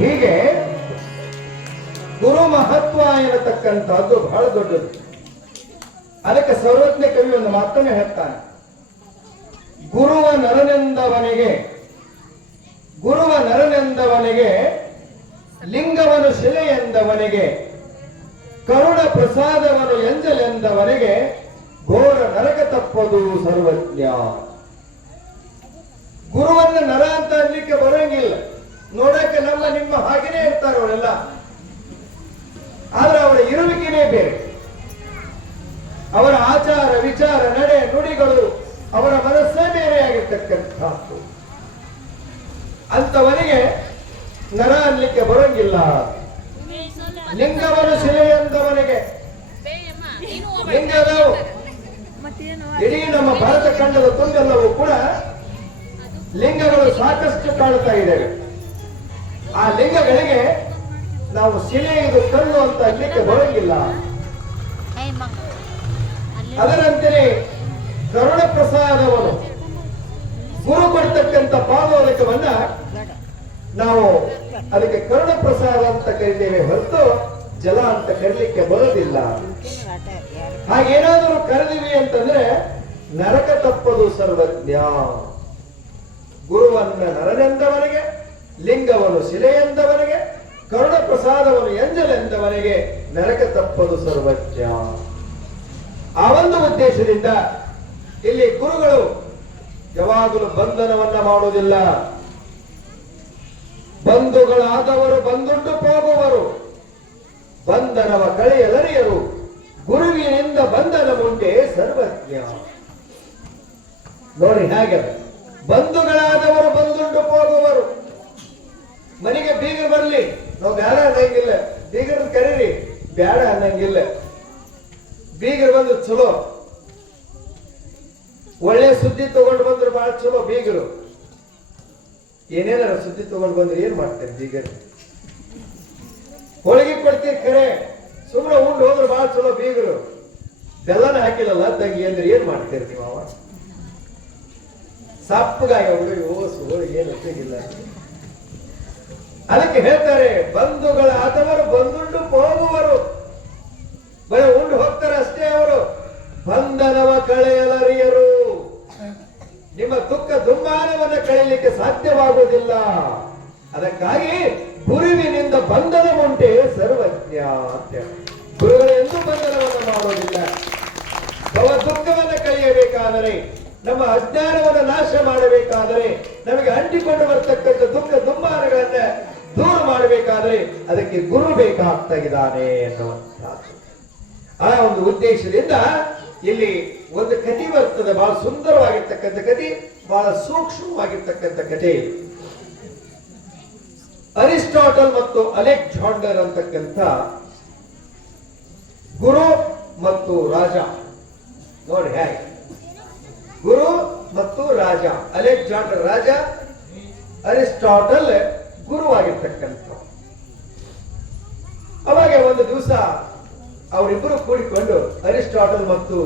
ಹೀಗೆ ಗುರು ಮಹತ್ವ ಎನ್ನತಕ್ಕಂಥದ್ದು ಬಹಳ ದೊಡ್ಡದು. ಅದಕ್ಕೆ ಸರ್ವಜ್ಞ ಕವಿ ಒಂದು ಮಾತನ್ನು ಹೇಳ್ತಾನೆ, ಗುರುವ ನರನೆಂದವನಿಗೆ ಲಿಂಗವನು ಶಿಲೆ ಎಂದವನಿಗೆ ಕರುಣ ಪ್ರಸಾದವನು ಎಂಜಲೆಂದವನಿಗೆ ಘೋರ ನರಕ ತಪ್ಪದು ಸರ್ವಜ್ಞ. ಗುರುವನ್ನ ನರ ಅಂತ ಅನ್ಲಿಕ್ಕೆ ಬರೋಂಗಿಲ್ಲ. ನೋಡಕ್ಕೆ ನಮ್ಮ ನಿಮ್ಮ ಹಾಗೇನೆ ಇರ್ತಾರೆ ಅವರೆಲ್ಲ, ಆದ್ರೆ ಅವರ ಇರುವಿಕೆನೇ ಬೇರೆ. ಅವರ ಆಚಾರ ವಿಚಾರ ನಡೆ ನುಡಿಗಳು ಅವರ ಮನಸ್ಸೇ ಬೇರೆಯಾಗಿರ್ತಕ್ಕಂಥದ್ದು. ಅಂತವನಿಗೆ ನರ ಅನ್ಲಿಕ್ಕೆ ಬರೋಂಗಿಲ್ಲ. ಲಿಂಗವನು ಶಿಲೆ ಎಂದವನಿಗೆ ಲಿಂಗ ಅದಾವು. ಇಡೀ ನಮ್ಮ ಭಾರತ ಖಂಡದ ತುಂಬೆಲ್ಲವೂ ಕೂಡ ಲಿಂಗಗಳು ಸಾಕಷ್ಟು ಕಾಣ್ತಾ ಇದ್ದೇವೆ. ಆ ಲಿಂಗಗಳಿಗೆ ನಾವು ಶಿಲೆ ಇದು ಕಲ್ಲು ಅಂತ ಅನ್ಲಿಕ್ಕೆ ಬರೋಂಗಿಲ್ಲ. ಅದರಂತೆಯೇ ಕರುಣ ಪ್ರಸಾದವನ್ನು ಗುರು ಕೊಡ್ತಕ್ಕಂಥ ಪಾದೋದಕವನ್ನ ನಾವು ಅದಕ್ಕೆ ಕರುಣ ಪ್ರಸಾದ ಅಂತ ಕರಿತೇವೆ ಹೊರತು ಜಲ ಅಂತ ಕರೀಲಿಕ್ಕೆ ಬರೋದಿಲ್ಲ. ಹಾಗೇನಾದರೂ ಕರೆದಿವಿ ಅಂತಂದ್ರೆ ನರಕ ತಪ್ಪದು ಸರ್ವಜ್ಞ. ಗುರುವನ್ನ ನರನೆಂದವನಿಗೆ, ಲಿಂಗವನ್ನು ಶಿಲೆಯೆಂದವನಿಗೆ, ಕರುಣ ಪ್ರಸಾದವನ್ನು ಎಂಜಲೆಂದವನಿಗೆ ನರಕ ತಪ್ಪದು ಸರ್ವಜ್ಞ. ಆ ಒಂದು ಉದ್ದೇಶದಿಂದ ಇಲ್ಲಿ ಗುರುಗಳು ಯಾವಾಗಲೂ ಬಂಧನವನ್ನ ಮಾಡುವುದಿಲ್ಲ. ಬಂಧುಗಳಾದವರು ಬಂದುಂಟು ಹೋಗುವರು, ಬಂಧನವ ಕಳೆಯಲರಿಯರು, ಗುರುವಿನಿಂದ ಬಂಧನ ಮುಂದೆ ಸರ್ವಜ್ಞ. ನೋಡಿ ಹೇಗೆ ಬಂಧುಗಳಾದವರು ಬಂದುಂಟು ಹೋಗುವರು. ಮನೆಗೆ ಬೀಗರು ಬರ್ಲಿ, ನಾವು ಬ್ಯಾಡ ಅನ್ನಂಗಿಲ್ಲ. ಬೀಗರನ್ನ ಕರೀರಿ, ಬ್ಯಾಡ ಅನ್ನಂಗಿಲ್ಲ. ಬೀಗರು ಬಂದ್ರು ಚಲೋ, ಒಳ್ಳೆ ಸುದ್ದಿ ತಗೊಂಡು ಬಂದ್ರು ಬಹಳ ಚಲೋ. ಬೀಗರು ಏನೇನಾರ ಸುದ್ದಿ ತಗೊಂಡು ಬಂದ್ರೆ ಏನ್ ಮಾಡ್ತಾರೆ ಬೀಗರು? ಹೋಳಿಗೆ ಕೊಡ್ತೀರಿ ಖರೆ, ಸುಮ್ಮನೆ ಉಂಡು ಹೋದ್ರು ಬಹಳ ಚಲೋ. ಬೀಗರು ಬೆಲ್ಲನ ಹಾಕಿಲ್ಲಲ್ಲ ತಂಗಿ ಅಂದ್ರೆ ಏನ್ ಮಾಡ್ತೀರಿ ನೀವು? ಅವ ಸಪ್ಪಗಾಗಿ ಹೋಗಿ ಓಸು ಹೋಳಿಗೆ ಏನು ಉಪಯೋಗಿಲ್ಲ. ಅದಕ್ಕೆ ಹೇಳ್ತಾರೆ ಬಂಧುಗಳ ಆದವರು ಬಂದುಂಡು ಹೋಗುವರು, ಬರೀ ಉಂಡು ಹೋಗ್ತಾರೆ ಅಷ್ಟೇ. ಅವರು ಬಂಧನವ ಕಳೆಯಲರಿಯರು, ನಿಮ್ಮ ದುಃಖ ದುಮ್ಮಾನವನ್ನು ಕಳೆಯಲಿಕ್ಕೆ ಸಾಧ್ಯವಾಗುವುದಿಲ್ಲ. ಅದಕ್ಕಾಗಿ ಗುರುವಿನಿಂದ ಬಂಧನ ಉಂಟೆ ಸರ್ವಜ್ಞ ಅಂತ. ಗುರುಗಳು ಎಂದೂ ಬಂಧನವನ್ನು ಮಾಡುವುದಿಲ್ಲ. ಭವ ದುಃಖವನ್ನು ಕಳೆಯಬೇಕಾದರೆ, ನಮ್ಮ ಅಜ್ಞಾನವನ್ನು ನಾಶ ಮಾಡಬೇಕಾದರೆ, ನಮಗೆ ಅಂಟಿಕೊಂಡು ಬರ್ತಕ್ಕಂಥ ದುಃಖ ದುಮ್ಮಾನಗಳನ್ನ ದೂರ ಮಾಡಬೇಕಾದ್ರೆ ಅದಕ್ಕೆ ಗುರು ಬೇಕಾಗ್ತಾ ಇದ್ದಾನೆ ಎನ್ನುವಂತ ಆ ಒಂದು ಉದ್ದೇಶದಿಂದ ಇಲ್ಲಿ ಒಂದು ಕಥೆ ಬರ್ತದೆ. ಬಹಳ ಸುಂದರವಾಗಿರ್ತಕ್ಕಂಥ ಕಥೆ, ಬಹಳ ಸೂಕ್ಷ್ಮವಾಗಿರ್ತಕ್ಕಂಥ ಕಥೆ. ಅರಿಸ್ಟಾಟಲ್ ಮತ್ತು ಅಲೆಕ್ಸಾಂಡರ್ ಅಂತಕ್ಕಂಥ ಗುರು ಮತ್ತು ರಾಜ. ನೋಡಿ ಹೇಗೆ ಗುರು ಮತ್ತು ರಾಜ. ಅಲೆಕ್ಸಾಂಡರ್ ರಾಜ, ಅರಿಸ್ಟಾಟಲ್ ಗುರುವಾಗಿರ್ತಕ್ಕಂಥ. ಅವಾಗ ಒಂದು ದಿವಸ ಅವರಿಬ್ಬರು ಕೂಡಿಕೊಂಡು ಅರಿಸ್ಟಾಟಲ್ ಮತ್ತು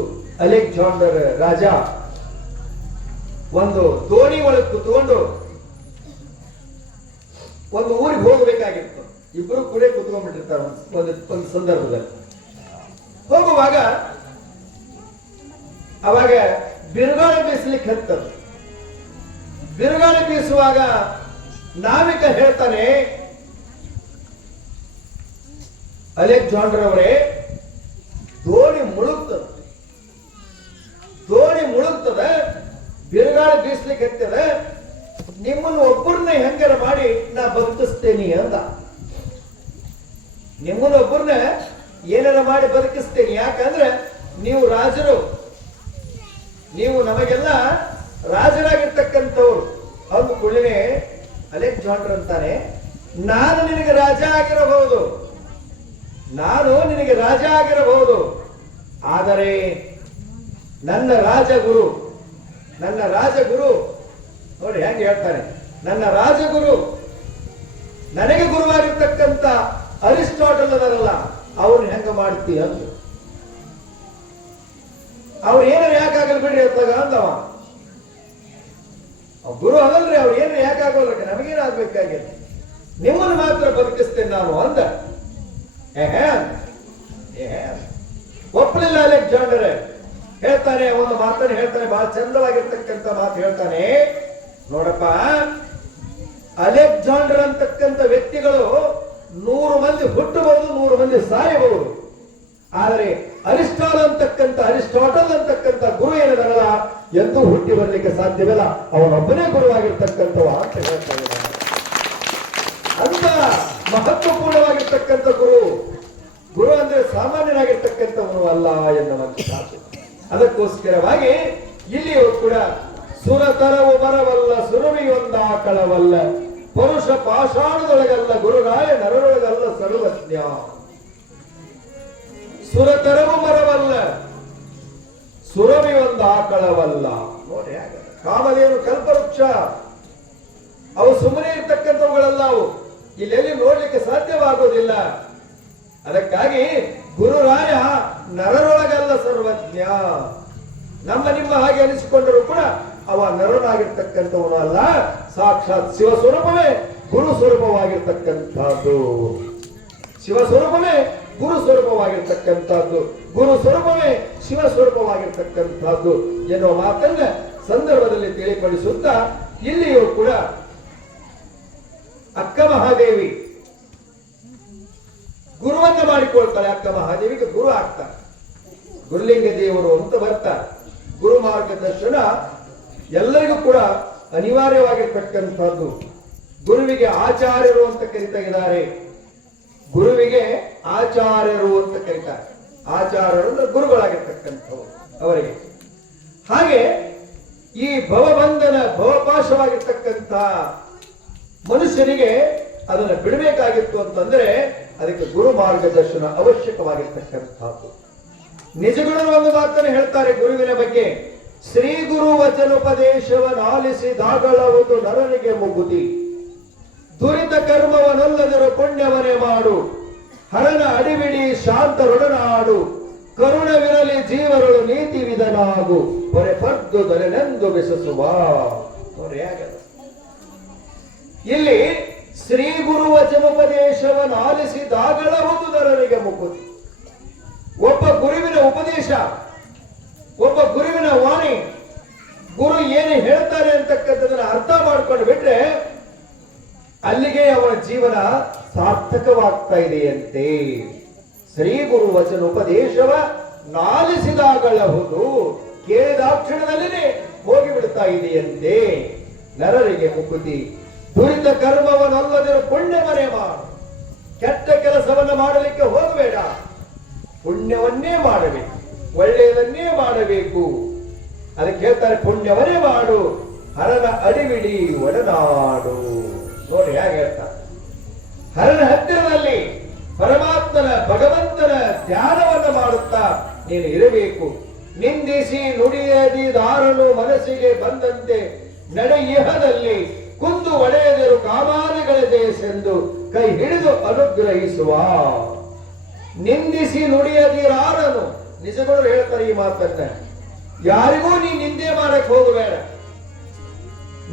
ಅಲೆಕ್ಸಾಂಡರ್ ರಾಜ ಒಂದು ದೋಣಿ ಒಳಗೆ ಕೂತ್ಕೊಂಡು ಒಂದು ಊರಿಗೆ ಹೋಗಬೇಕಾಗಿತ್ತು. ಇಬ್ಬರು ಕೂಡ ಕೂತ್ಕೊಂಡ್ಬಿಟ್ಟಿರ್ತಾರೆ ಒಂದು ಸಂದರ್ಭದಲ್ಲಿ. ಹೋಗುವಾಗ ಅವಾಗ ಬಿರುಗಾಳಿ ಬೀಸಲಿಕ್ಕೆ ಹತ್ತದು. ಬಿರುಗಾಳಿ ಬೀಸುವಾಗ ನಾವಿಕ ಹೇಳ್ತಾನೆ, ಅಲೆಕ್ಸಾಂಡರ್ ಅವರೇ, ದೋಣಿ ಮುಳುಗ್ತದೆ, ದೋಣಿ ಮುಳುಗ್ತದೆ, ಬಿರುಗಾಳಿ ಬೀಸ್ಲಿಕ್ಕೆ ಹತ್ತದ, ನಿಮ್ಮನ್ನು ಒಬ್ಬರನ್ನ ಹೆಂಗಾರ ಮಾಡಿ ನಾ ಬದುಕಿಸ್ತೇನೆ ಅಂದ. ನಿಮ್ಮನ್ನು ಒಬ್ಬರನ್ನ ಏನಾರ ಮಾಡಿ ಬದುಕಿಸ್ತೇನೆ, ಯಾಕಂದ್ರೆ ನೀವು ರಾಜರು, ನೀವು ನಮಗೆಲ್ಲ ರಾಜರಾಗಿರ್ತಕ್ಕಂಥವ್ರು. ಅವ್ರು ಕೂಡಲೇ ಅಲೆಕ್ಸಾಂಡರ್ ಅಂತಾನೆ, ನಾನು ನಿನಗೆ ರಾಜ ಆಗಿರಬಹುದು, ನಾನು ನಿನಗೆ ರಾಜ ಆಗಿರಬಹುದು, ಆದರೆ ನನ್ನ ರಾಜಗುರು ನೋಡಿ ಹೆಂಗೆ ಹೇಳ್ತಾನೆ, ನನ್ನ ರಾಜಗುರು ನನಗೆ ಗುರುವಾಗಿರ್ತಕ್ಕಂಥ ಅರಿಸ್ಟಾಟಲ್ ಅದರಲ್ಲ, ಅವ್ರು ಹೆಂಗ ಮಾಡ್ತೀಯ ಅಂತ. ಅವ್ರು ಏನಾರು ಯಾಕಾಗಲ್ ಬಿಡ್ರಿ ಅಂತಾಗ ಅಂದವ. ಗುರು ಅದಲ್ರಿ, ಅವ್ರು ಏನಾರು ಯಾಕಾಗಲ್ಲ, ನಮಗೇನಾಗ್ಬೇಕಾಗಿದೆ, ನಿಮ್ಮನ್ನು ಮಾತ್ರ ಬದುಕಿಸ್ತೇನೆ ನಾನು ಅಂದ. ಒಪ್ಪಲಿಲ್ಲ ಅಲೆಕ್ಸಾಂಡರ್. ಹೇಳ್ತಾನೆ, ಒಂದು ಮಾತನ್ನು ಹೇಳ್ತಾನೆ, ಬಹಳ ಚಂದವಾಗಿರ್ತಕ್ಕಂಥ ಮಾತು ಹೇಳ್ತಾನೆ. ನೋಡಪ್ಪ, ಅಲೆಕ್ಸಾಂಡರ್ ಅಂತಕ್ಕಂಥ ವ್ಯಕ್ತಿಗಳು 100 ಮಂದಿ ಹುಟ್ಟಬಹುದು, 100 ಮಂದಿ ಸಾಯಬಹುದು. ಆದರೆ ಅರಿಸ್ಟಾಟಲ್ ಅಂತಕ್ಕಂಥ ಗುರು ಏನಿದಾರಲ್ಲ, ಎಂದೂ ಹುಟ್ಟಿ ಬರ್ಲಿಕ್ಕೆ ಸಾಧ್ಯವಿಲ್ಲ, ಅವನೊಬ್ಬನೇ ಗುರುವಾಗಿರ್ತಕ್ಕಂಥವ ಅಂತ ಹೇಳ್ತಾ ಇದ್ದಾನೆ. ಅಂತ ಮಹತ್ವಪೂರ್ಣವಾಗಿರ್ತಕ್ಕಂಥ ಗುರು ಅಂದ್ರೆ ಸಾಮಾನ್ಯನಾಗಿರ್ತಕ್ಕಂಥವನು ಅಲ್ಲ ಎನ್ನುವಂತ. ಅದಕ್ಕೋಸ್ಕರವಾಗಿ ಇಲ್ಲಿಯೂ ಕೂಡ ಸುರತರವು ಬರವಲ್ಲ, ಸುರವಿಯೊಂದಾಕಳವಲ್ಲ, ಪುರುಷ ಪಾಷಾಣದೊಳಗಲ್ಲ, ಗುರುರಾಯ ನರರೊಳಗಲ್ಲ ಸರ್ವಜ್ಞ. ಸುರತರವು ಬರವಲ್ಲ, ಸುರಭಿ ಒಂದು ಆಕಳವಲ್ಲ. ನೋಡಿ ಹಾಗೆ ಕಾಮಧೇನು ಕಲ್ಪವೃಕ್ಷ, ಅವು ಸುಮ್ಮನೆ ಇರ್ತಕ್ಕಂಥವುಗಳಲ್ಲ, ಅವು ಇಲ್ಲೆಲ್ಲಿ ನೋಡ್ಲಿಕ್ಕೆ ಸಾಧ್ಯವಾಗುವುದಿಲ್ಲ. ಅದಕ್ಕಾಗಿ ಗುರುರಾಯ ನರರೊಳಗಲ್ಲ ಸರ್ವಜ್ಞ. ನಮ್ಮ ನಿಮ್ಮ ಹಾಗೆ ಅನಿಸಿಕೊಂಡರೂ ಕೂಡ ಅವ ನರನಾಗಿರ್ತಕ್ಕಂಥವನು ಅಲ್ಲ, ಸಾಕ್ಷಾತ್ ಶಿವ ಸ್ವರೂಪವೇ ಗುರು ಸ್ವರೂಪವಾಗಿರ್ತಕ್ಕಂಥದ್ದು. ಶಿವ ಸ್ವರೂಪವೇ ಗುರು ಸ್ವರೂಪವಾಗಿರ್ತಕ್ಕಂಥದ್ದು, ಗುರು ಸ್ವರೂಪವೇ ಶಿವ ಸ್ವರೂಪವಾಗಿರ್ತಕ್ಕಂಥದ್ದು ಎನ್ನುವ ಮಾತನ್ನ ಸಂದರ್ಭದಲ್ಲಿ ತಿಳಿಪಡಿಸುತ್ತಾ ಇಲ್ಲಿಯೂ ಕೂಡ ಅಕ್ಕ ಮಹಾದೇವಿ ಗುರುವನ್ನ ಮಾಡಿಕೊಳ್ತಾಳೆ. ಅಕ್ಕ ಮಹಾದೇವಿಗೆ ಗುರು ಆಗ್ತಾರೆ, ಗುರುಲಿಂಗ ದೇವರು ಅಂತ ಬರ್ತಾರೆ. ಗುರು ಮಾರ್ಗದರ್ಶನ ಎಲ್ಲರಿಗೂ ಕೂಡ ಅನಿವಾರ್ಯವಾಗಿರ್ತಕ್ಕಂಥದ್ದು. ಗುರುವಿಗೆ ಆಚಾರ್ಯರು ಅಂತ ಕರೀತಾ ಇದ್ದಾರೆ, ಗುರುವಿಗೆ ಆಚಾರ್ಯರು ಅಂತ ಕರೀತಾರೆ. ಆಚಾರ್ಯರು ಅಂದ್ರೆ ಗುರುಗಳಾಗಿರ್ತಕ್ಕಂಥವ್ರು ಅವರಿಗೆ. ಹಾಗೆ ಈ ಭವಬಂಧನ ಭವಪಾಶವಾಗಿರ್ತಕ್ಕಂಥ ಮನುಷ್ಯನಿಗೆ ಅದನ್ನ ಬಿಡಬೇಕಾಗಿತ್ತು ಅಂತಂದ್ರೆ ಅದಕ್ಕೆ ಗುರು ಮಾರ್ಗದರ್ಶನ ಅವಶ್ಯಕವಾಗಿರ್ತಕ್ಕಂಥದ್ದು. ನಿಜಗುಣರು ಒಂದು ಮಾತನ್ನು ಹೇಳ್ತಾರೆ ಗುರುವಿನ ಬಗ್ಗೆ, ಶ್ರೀ ಗುರು ವಚನೋಪದೇಶವನ್ನಾಲಿಸಿದಾಗಳವುದು ನರನಿಗೆ ಮುಗುತಿ, ದುರಿತ ಕರ್ಮವನ್ನಲ್ಲದಿರೋ ಪುಣ್ಯವನೇ ಮಾಡು, ಹರನ ಅಡಿಬಿಡಿ ಶಾಂತರೊಡನಾಡು, ಕರುಣವಿರಲಿ ಜೀವರಳು ನೀತಿ ವಿಧನಾಗು, ಹೊರೆ ಪದ್ದು ದೊರೆನೆಂದು ಬೆಸಸುವ. ಇಲ್ಲಿ ಶ್ರೀ ಗುರು ವಚನೋಪದೇಶವನ್ನು ಆಲಿಸಿದಾಗಳವುದು ನರನಿಗೆ ಮುಗುತಿ. ಒಬ್ಬ ಗುರುವಿನ ಉಪದೇಶ, ಒಬ್ಬ ಗುರುವಿನ ವಾಣಿ, ಗುರು ಏನು ಹೇಳ್ತಾರೆ ಅಂತಕ್ಕಂಥದನ್ನ ಅರ್ಥ ಮಾಡ್ಕೊಂಡು ಬಿಟ್ರೆ ಅಲ್ಲಿಗೆ ಅವನ ಜೀವನ ಸಾರ್ಥಕವಾಗ್ತಾ ಇದೆಯಂತೆ. ಶ್ರೀ ಗುರು ವಚನ ಉಪದೇಶವ ನಾಲಿಸಿದಾಗಳಹುದು, ಕೇಳಿದಾಕ್ಷಣದಲ್ಲಿನೇ ಹೋಗಿಬಿಡ್ತಾ ಇದೆಯಂತೆ. ನರರಿಗೆ ಮುಕುತಿ, ದುರಿತ ಕರ್ಮವನ್ನಲ್ಲದಿರೋ ಪುಣ್ಯವನ್ನೇ ಮಾಡು. ಕೆಟ್ಟ ಕೆಲಸವನ್ನ ಮಾಡಲಿಕ್ಕೆ ಹೋಗಬೇಡ, ಪುಣ್ಯವನ್ನೇ ಮಾಡಬೇಕು, ಒಳ್ಳೆಯದನ್ನೇ ಮಾಡಬೇಕು. ಅದಕ್ಕೆ ಹೇಳ್ತಾರೆ ಪುಣ್ಯವನ್ನೇ ಮಾಡು, ಹರನ ಅಡಿಬಿಡಿ ಒಡನಾಡು. ನೋಡಿ ಹೇಗೆ ಹೇಳ್ತಾರೆ, ಹರನ ಹತ್ತಿರದಲ್ಲಿ ಪರಮಾತ್ಮನ ಭಗವಂತನ ಧ್ಯಾನವನ್ನು ಮಾಡುತ್ತಾ ನೀನು ಇರಬೇಕು. ನಿಂದಿಸಿ ನುಡಿಯದಿದಾರನು ಮನಸ್ಸಿಗೆ ಬಂದಂತೆ ನಡೆಯಹದಲ್ಲಿ ಕುಂದು ಒಡೆಯದಿರು ಕಾಮಾದಿಗಳ ಜಯಸೆಂದು ಕೈ ಹಿಡಿದು ಅನುಗ್ರಹಿಸುವ. ನಿಂದಿಸಿ ನುಡಿಯದಿರಾರನು, ನಿಜಗಳು ಹೇಳ್ತಾರೆ ಈ ಮಾತನ್ನ, ಯಾರಿಗೂ ನೀ ನಿಂದೆ ಮಾಡಕ್ ಹೋಗಬೇಡ.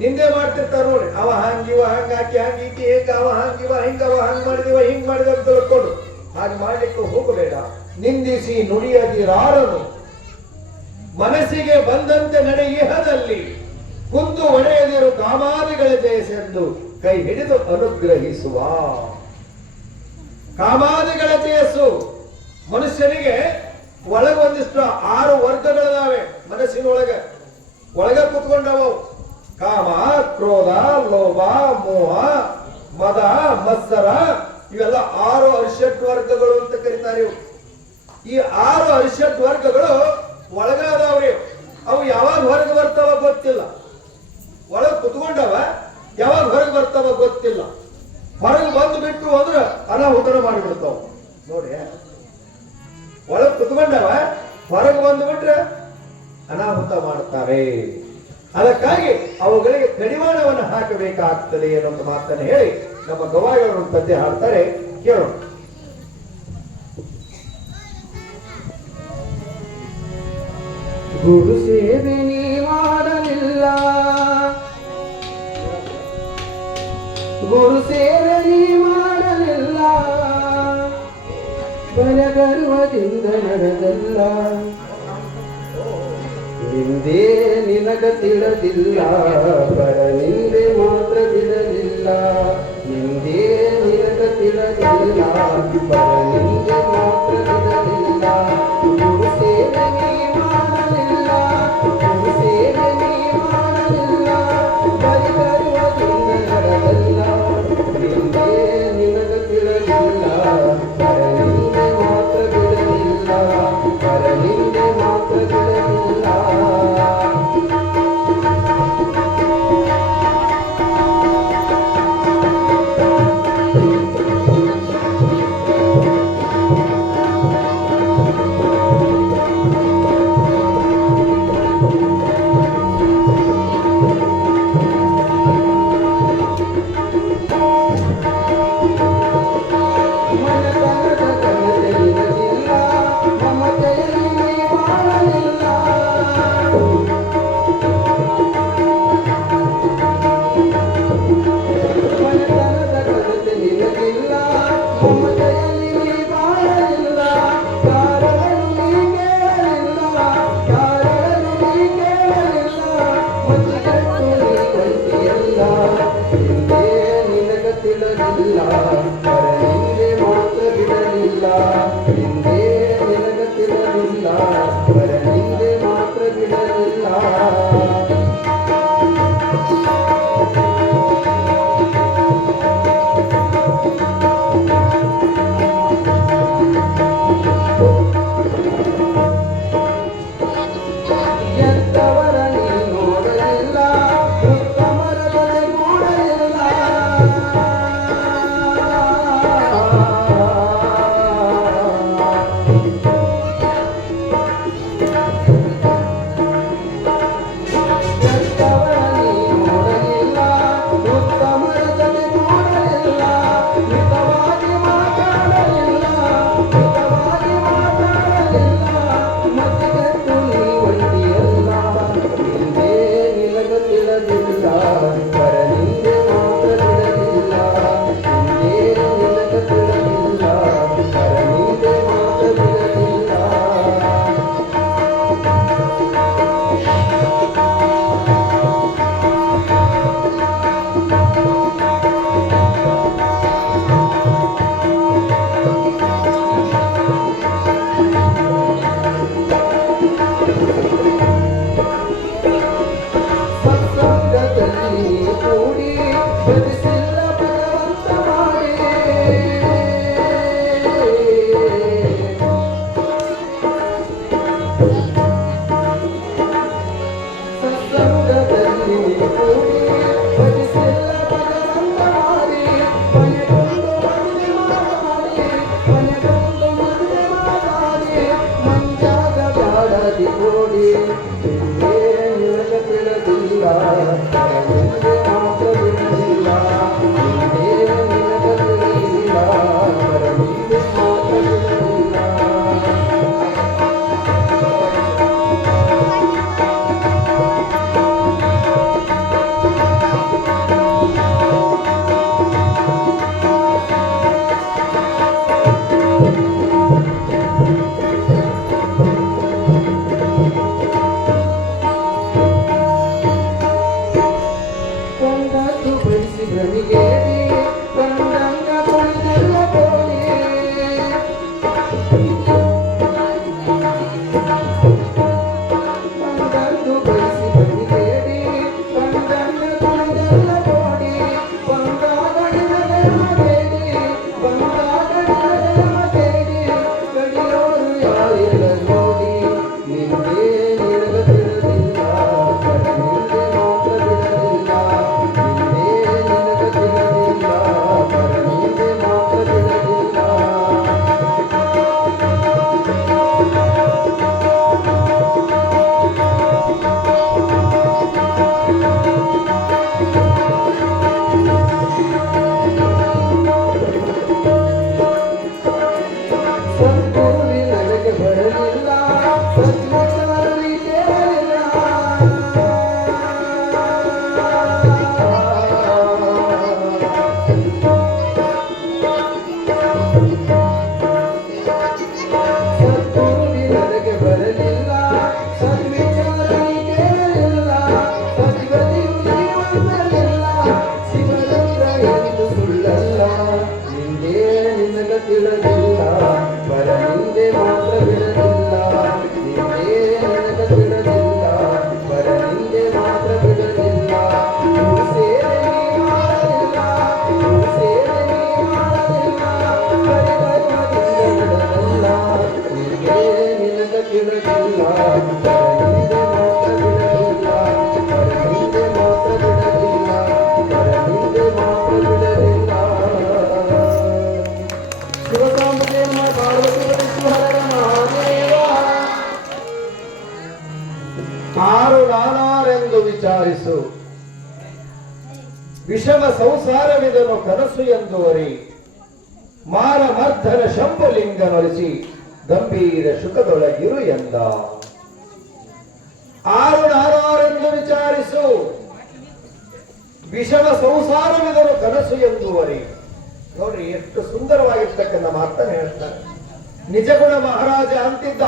ನಿಂದೆ ಮಾಡ್ತಿರ್ತಾರ ನೋಡಿ, ಅವ ಹಂಗಿವ ಹಂಗಾಕಿ ಹಂಗೀಕಿ ಹೇಗ, ಅವ ಹಂಗಿವ ಹಿಂಗವ ಹಂಗ್ ಮಾಡಿದಿವ ಹಿಂಗ್ ಮಾಡಿದ ಅಂತ ತಿಳ್ಕೊಂಡು ಹಾಗೆ ಮಾಡ್ಲಿಕ್ಕೆ ಹೋಗಬೇಡ. ನಿಂದಿಸಿ ನುಡಿಯದಿರಾರನು ಮನಸ್ಸಿಗೆ ಬಂದಂತೆ ನಡೆಯಿಹದಲ್ಲಿ ಕುಂದು ಒಡೆಯದಿರು ಕಾಮಾದಿಗಳ ಜಯಸೆಂದು ಕೈ ಹಿಡಿದು ಅನುಗ್ರಹಿಸುವ. ಕಾಮಾದಿಗಳ ಜಯಸ್ಸು, ಮನುಷ್ಯನಿಗೆ ಒಳಗೆ ಒಂದಿಷ್ಟು 6 ವರ್ಗಗಳಿದಾವೆ ಮನಸ್ಸಿನೊಳಗೆ. ಒಳಗೆ ಕೂತ್ಕೊಂಡವ ಕಾಮ, ಕ್ರೋಧ, ಲೋಭ, ಮೋಹ, ಮದ, ಮತ್ಸರ, ಇವೆಲ್ಲ 6 ಅರಿಷಡ್ ವರ್ಗಗಳು ಅಂತ ಕರೀತಾರೆ. ಈ 6 ಅರಿಷಡ್ ವರ್ಗಗಳು ಒಳಗಾದವ್ರಿ. ಅವು ಯಾವಾಗ ಹೊರಗೆ ಬರ್ತಾವ ಗೊತ್ತಿಲ್ಲ, ಒಳಗೆ ಕುತ್ಕೊಂಡವ ಯಾವಾಗ ಹೊರಗೆ ಬರ್ತಾವ ಗೊತ್ತಿಲ್ಲ. ಹೊರಗೆ ಬಂದು ಬಿಟ್ಟು ಅಂದ್ರೆ ಅನಾಹುತನ ಮಾಡಿಬಿಡ್ತಾವ. ನೋಡಿ, ಒಳಗೆ ಕುತ್ಕೊಂಡವ ಹೊರಗೆ ಬಂದು ಬಿಟ್ರೆ ಅನಾಹುತ ಮಾಡ್ತಾರೆ. ಅದಕ್ಕಾಗಿ ಅವುಗಳಿಗೆ ಕಡಿವಾಣವನ್ನು ಹಾಕಬೇಕಾಗ್ತದೆ ಅನ್ನೋ ಮಾತನ್ನು ಹೇಳಿ ನಮ್ಮ ಗವಾಯಿಗಳು ಪದ್ಯ ಹಾಡ್ತಾರೆ, ಕೇಳೋಣ. ಗುರು ಸೇವೆ ನೀ ಮಾಡಲಿಲ್ಲ, ಗುರು ಸೇವೆ ನೀ ಮಾಡಲಿಲ್ಲ, ಬಲಗರ್ವದಿಂದ ನಡೆದಲ್ಲ, ನಿಂದೆ ನಿನಗ ತಿಳಿದಿಲ್ಲ, ಪರ ನಿಂದೆ ಮಾತ್ರ ಬಿಡಲಿಲ್ಲ, ನಿಂದೆ ನಿನಗ ತಿಳಿದಿಲ್ಲ, ಪರ ನಿಂದೆ ಮಾತ್ರ ಬಿಡಲಿಲ್ಲ. ಗುರು ಸೇವೆ ನೀ ಮಾಡಲಿಲ್ಲ, ಗುರು ಸೇವೆ ನೀ ಮಾಡಲಿಲ್ಲ, ಬಲಿಗರ್ವದಿಂದ ನಡೆದಲ್ಲ, ನಿಂದೆ ನಿನಗ ತಿಳಿದಿಲ್ಲ, ಪರ ನಿಂದೆ ಮಾತ್ರ ಬಿಡಲಿಲ್ಲ, ಪರ ನಿಂದೆ ಮಾತ್ರ ಬಿಡಲಿಲ್ಲ. ಪರ ನಿಂದೆ ಮಾತ್ರ ಬಿಡಲಿಲ್ಲ. ಎದ್ದವರ ನೀ ನೋಡಲಿಲ್ಲ, ಉತ್ತಮರ ಜೊತೆಗೂಡಲಿಲ್ಲ. ಎದ್ದವರ ನೀ ನೋಡಲಿಲ್ಲ, ಉತ್ತಮರ ಜೊತೆಗೂಡಲಿಲ್ಲ. ಮಿತವಾಗಿ ಮಾತಾಡಲಿಲ್ಲ, ಮಿತವಾಗಿ ಮಾತಾಡಲಿಲ್ಲ. ಮತಿಗೆಟ್ಟು ನೀ ಒಂಟಿಯಲ್ಲ, ನಿಂದೆ ನಿನಗ ತಿಳಿದಿಲ್ಲ. ಪರ ನಿಂದೆ ಮಾತ್ರ ಬಿಡಲಿಲ್ಲ, ನಿಂದೆ ನಿನಗ ತಿಳಿದಿಲ್ಲ. ಪರ ನಿಂದೆ ಮಾತ್ರ ಬಿಡಲಿಲ್ಲ. ಸತ್ಸಂಗದಲ್ಲಿ ಕೂಡಿ ಬದಿಸಿಲ್ಲ ಭಗವಂತ ಮಾಡಿ. ಸತ್ಸಂಗದಲ್ಲಿ ಕೂಡಿ ಬದಿಸಿಲ್ಲ ಭಗವಂತ ಮಾಡಿ. ಮನೆಗೊಂದು ಮದುವೆ ಮಾತಾಡಿ, ಮನೆಗೊಂದು ಮದುವೆ ಮಾತಾಡಿ. ಮಂಜಾಗ ಬ್ಯಾಡದಿ ಓಡಿ, ನಿಂದೆ ನಿನಗ ತಿಳಿದಿಲ್ಲ. ಪರ ನಿಂದೆ ಮಾತ್ರ ಬಿಡಲಿಲ್ಲ, ನಿಂದೆ ನಿನಗ ತಿಳಿದಿಲ್ಲ. ಪರ ನಿಂದೆ ಮಾತ್ರ ಬಿಡಲಿಲ್ಲ. ಕೊಂಡದ್ದು ಬಯಸಿ ಭ್ರಮಿಗೇರಿ, ಕಂಡಂಗ ಕುಣಿದೆಲ್ಲ ಕೋರಿ. ಕೊಂಡದ್ದು ಬಯಸಿ ಭ್ರಮಿಗೇರಿ, ಕಂಡಂಗ ಕುಣಿದೆಲ್ಲ ಕೋರಿ. ಬಂದಾಗ ನಿನಗೆಲ್ಲ ಬೇಡಿ, ಬಂದಾಗ ನಿನಗೆಲ್ಲ ಬೇಡಿ. ಕಡಿಯೋರು ಯಾರಿಲ್ಲ ನೋಡಿ, ನಿಂದೆ ನಿನಗ ತಿಳಿದಿಲ್ಲ. ಪರ ನಿಂದೆ ಮಾತ್ರ ಬಿಡಲಿಲ್ಲ, ನಿಂದೆ ನಿನಗ ತಿಳಿದಿಲ್ಲ. ಪರ ನಿಂದೆ ಮಾತ್ರ ಬಿಡಲಿಲ್ಲ. ಸದ್ಗುರುವಿ ನನಗೆ ಬರಲಿಲ್ಲ, ಸದ್ವಿಚಾರವಿ ಕೇಳಲಿಲ್ಲ. ಸದ್ಗುರುವಿ ನನಗೆ ಬರಲಿಲ್ಲ, ಸದ್ವಿಚಾರವಿ ಕೇಳಲಿಲ್ಲ. ಸದ್ಗತಿಯು ಜೀವನದಲ್ಲಿಲ್ಲ, ಶಿವರುದ್ರ ಎಂದು ಸುಳ್ಳಲ್ಲ. ನಿಂದೆ ನಿನಗ ತಿಳಿದಿಲ್ಲ, ಪರ ನಿಂದೆ ಮಾತ್ರ ಬಿಡಲಿಲ್ಲ. ನಿಂದೆ ನಿನಗ ತಿಳಿದಿಲ್ಲ, ಪರ ನಿಂದೆ ಮಾತ್ರ ಬಿಡಲಿಲ್ಲ. ಇವು ಸೇರೆ ನೀ ಮಾಡಲಿಲ್ಲ, ಇವು ಸೇರೆ ನೀ ಮಾಡಲಿಲ್ಲ. ಪರಿಧರ್ಮದಿಂದ ಬಿಡಲಿಲ್ಲ, ನಿಂದೆ ನಿನಗ ತಿಳಿದಿಲ್ಲ. ಪರ ನಿಂದೆ ಮಾತ್ರ ಬಿಡಲಿಲ್ಲ, ಪರ ನಿಂದೆ ಮಾತ್ರ ಬಿಡಲಿಲ್ಲ. ಪರ ನಿಂದೆ ಮಾತ್ರ ಬಿಡಲಿಲ್ಲ. ಶಿವಕಾಂಬದೇವ ಪಾರ್ವತೀಶ್ವರರ ಮಹಾದೇವ. ಆರು ನಾನಾರೆಂದು ವಿಚಾರಿಸು, ವಿಷಮ ಸಂಸಾರವಿದನು ಕನಸು ಎಂದುವರಿ. ಮಾರಮರ್ಧನ ಶಂಭುಲಿಂಗನೊಲಿಸಿ ಗಂಭೀರ ಶುಕದೊಳಗಿರು ಎಂದ. ಆರು ನಾನಾರೆಂದು ವಿಚಾರಿಸು, ವಿಷಮ ಸಂಸಾರವಿದನು ಕನಸು ಎಂದುವರಿ. ನೋಡ್ರಿ ಎಷ್ಟು ಸುಂದರವಾಗಿರ್ತಕ್ಕಂಥ ಮಾತನ್ನು ಹೇಳ್ತಾರೆ. ನಿಜಗುಣ ಮಹಾರಾಜ ಅಂತಿದ್ದ.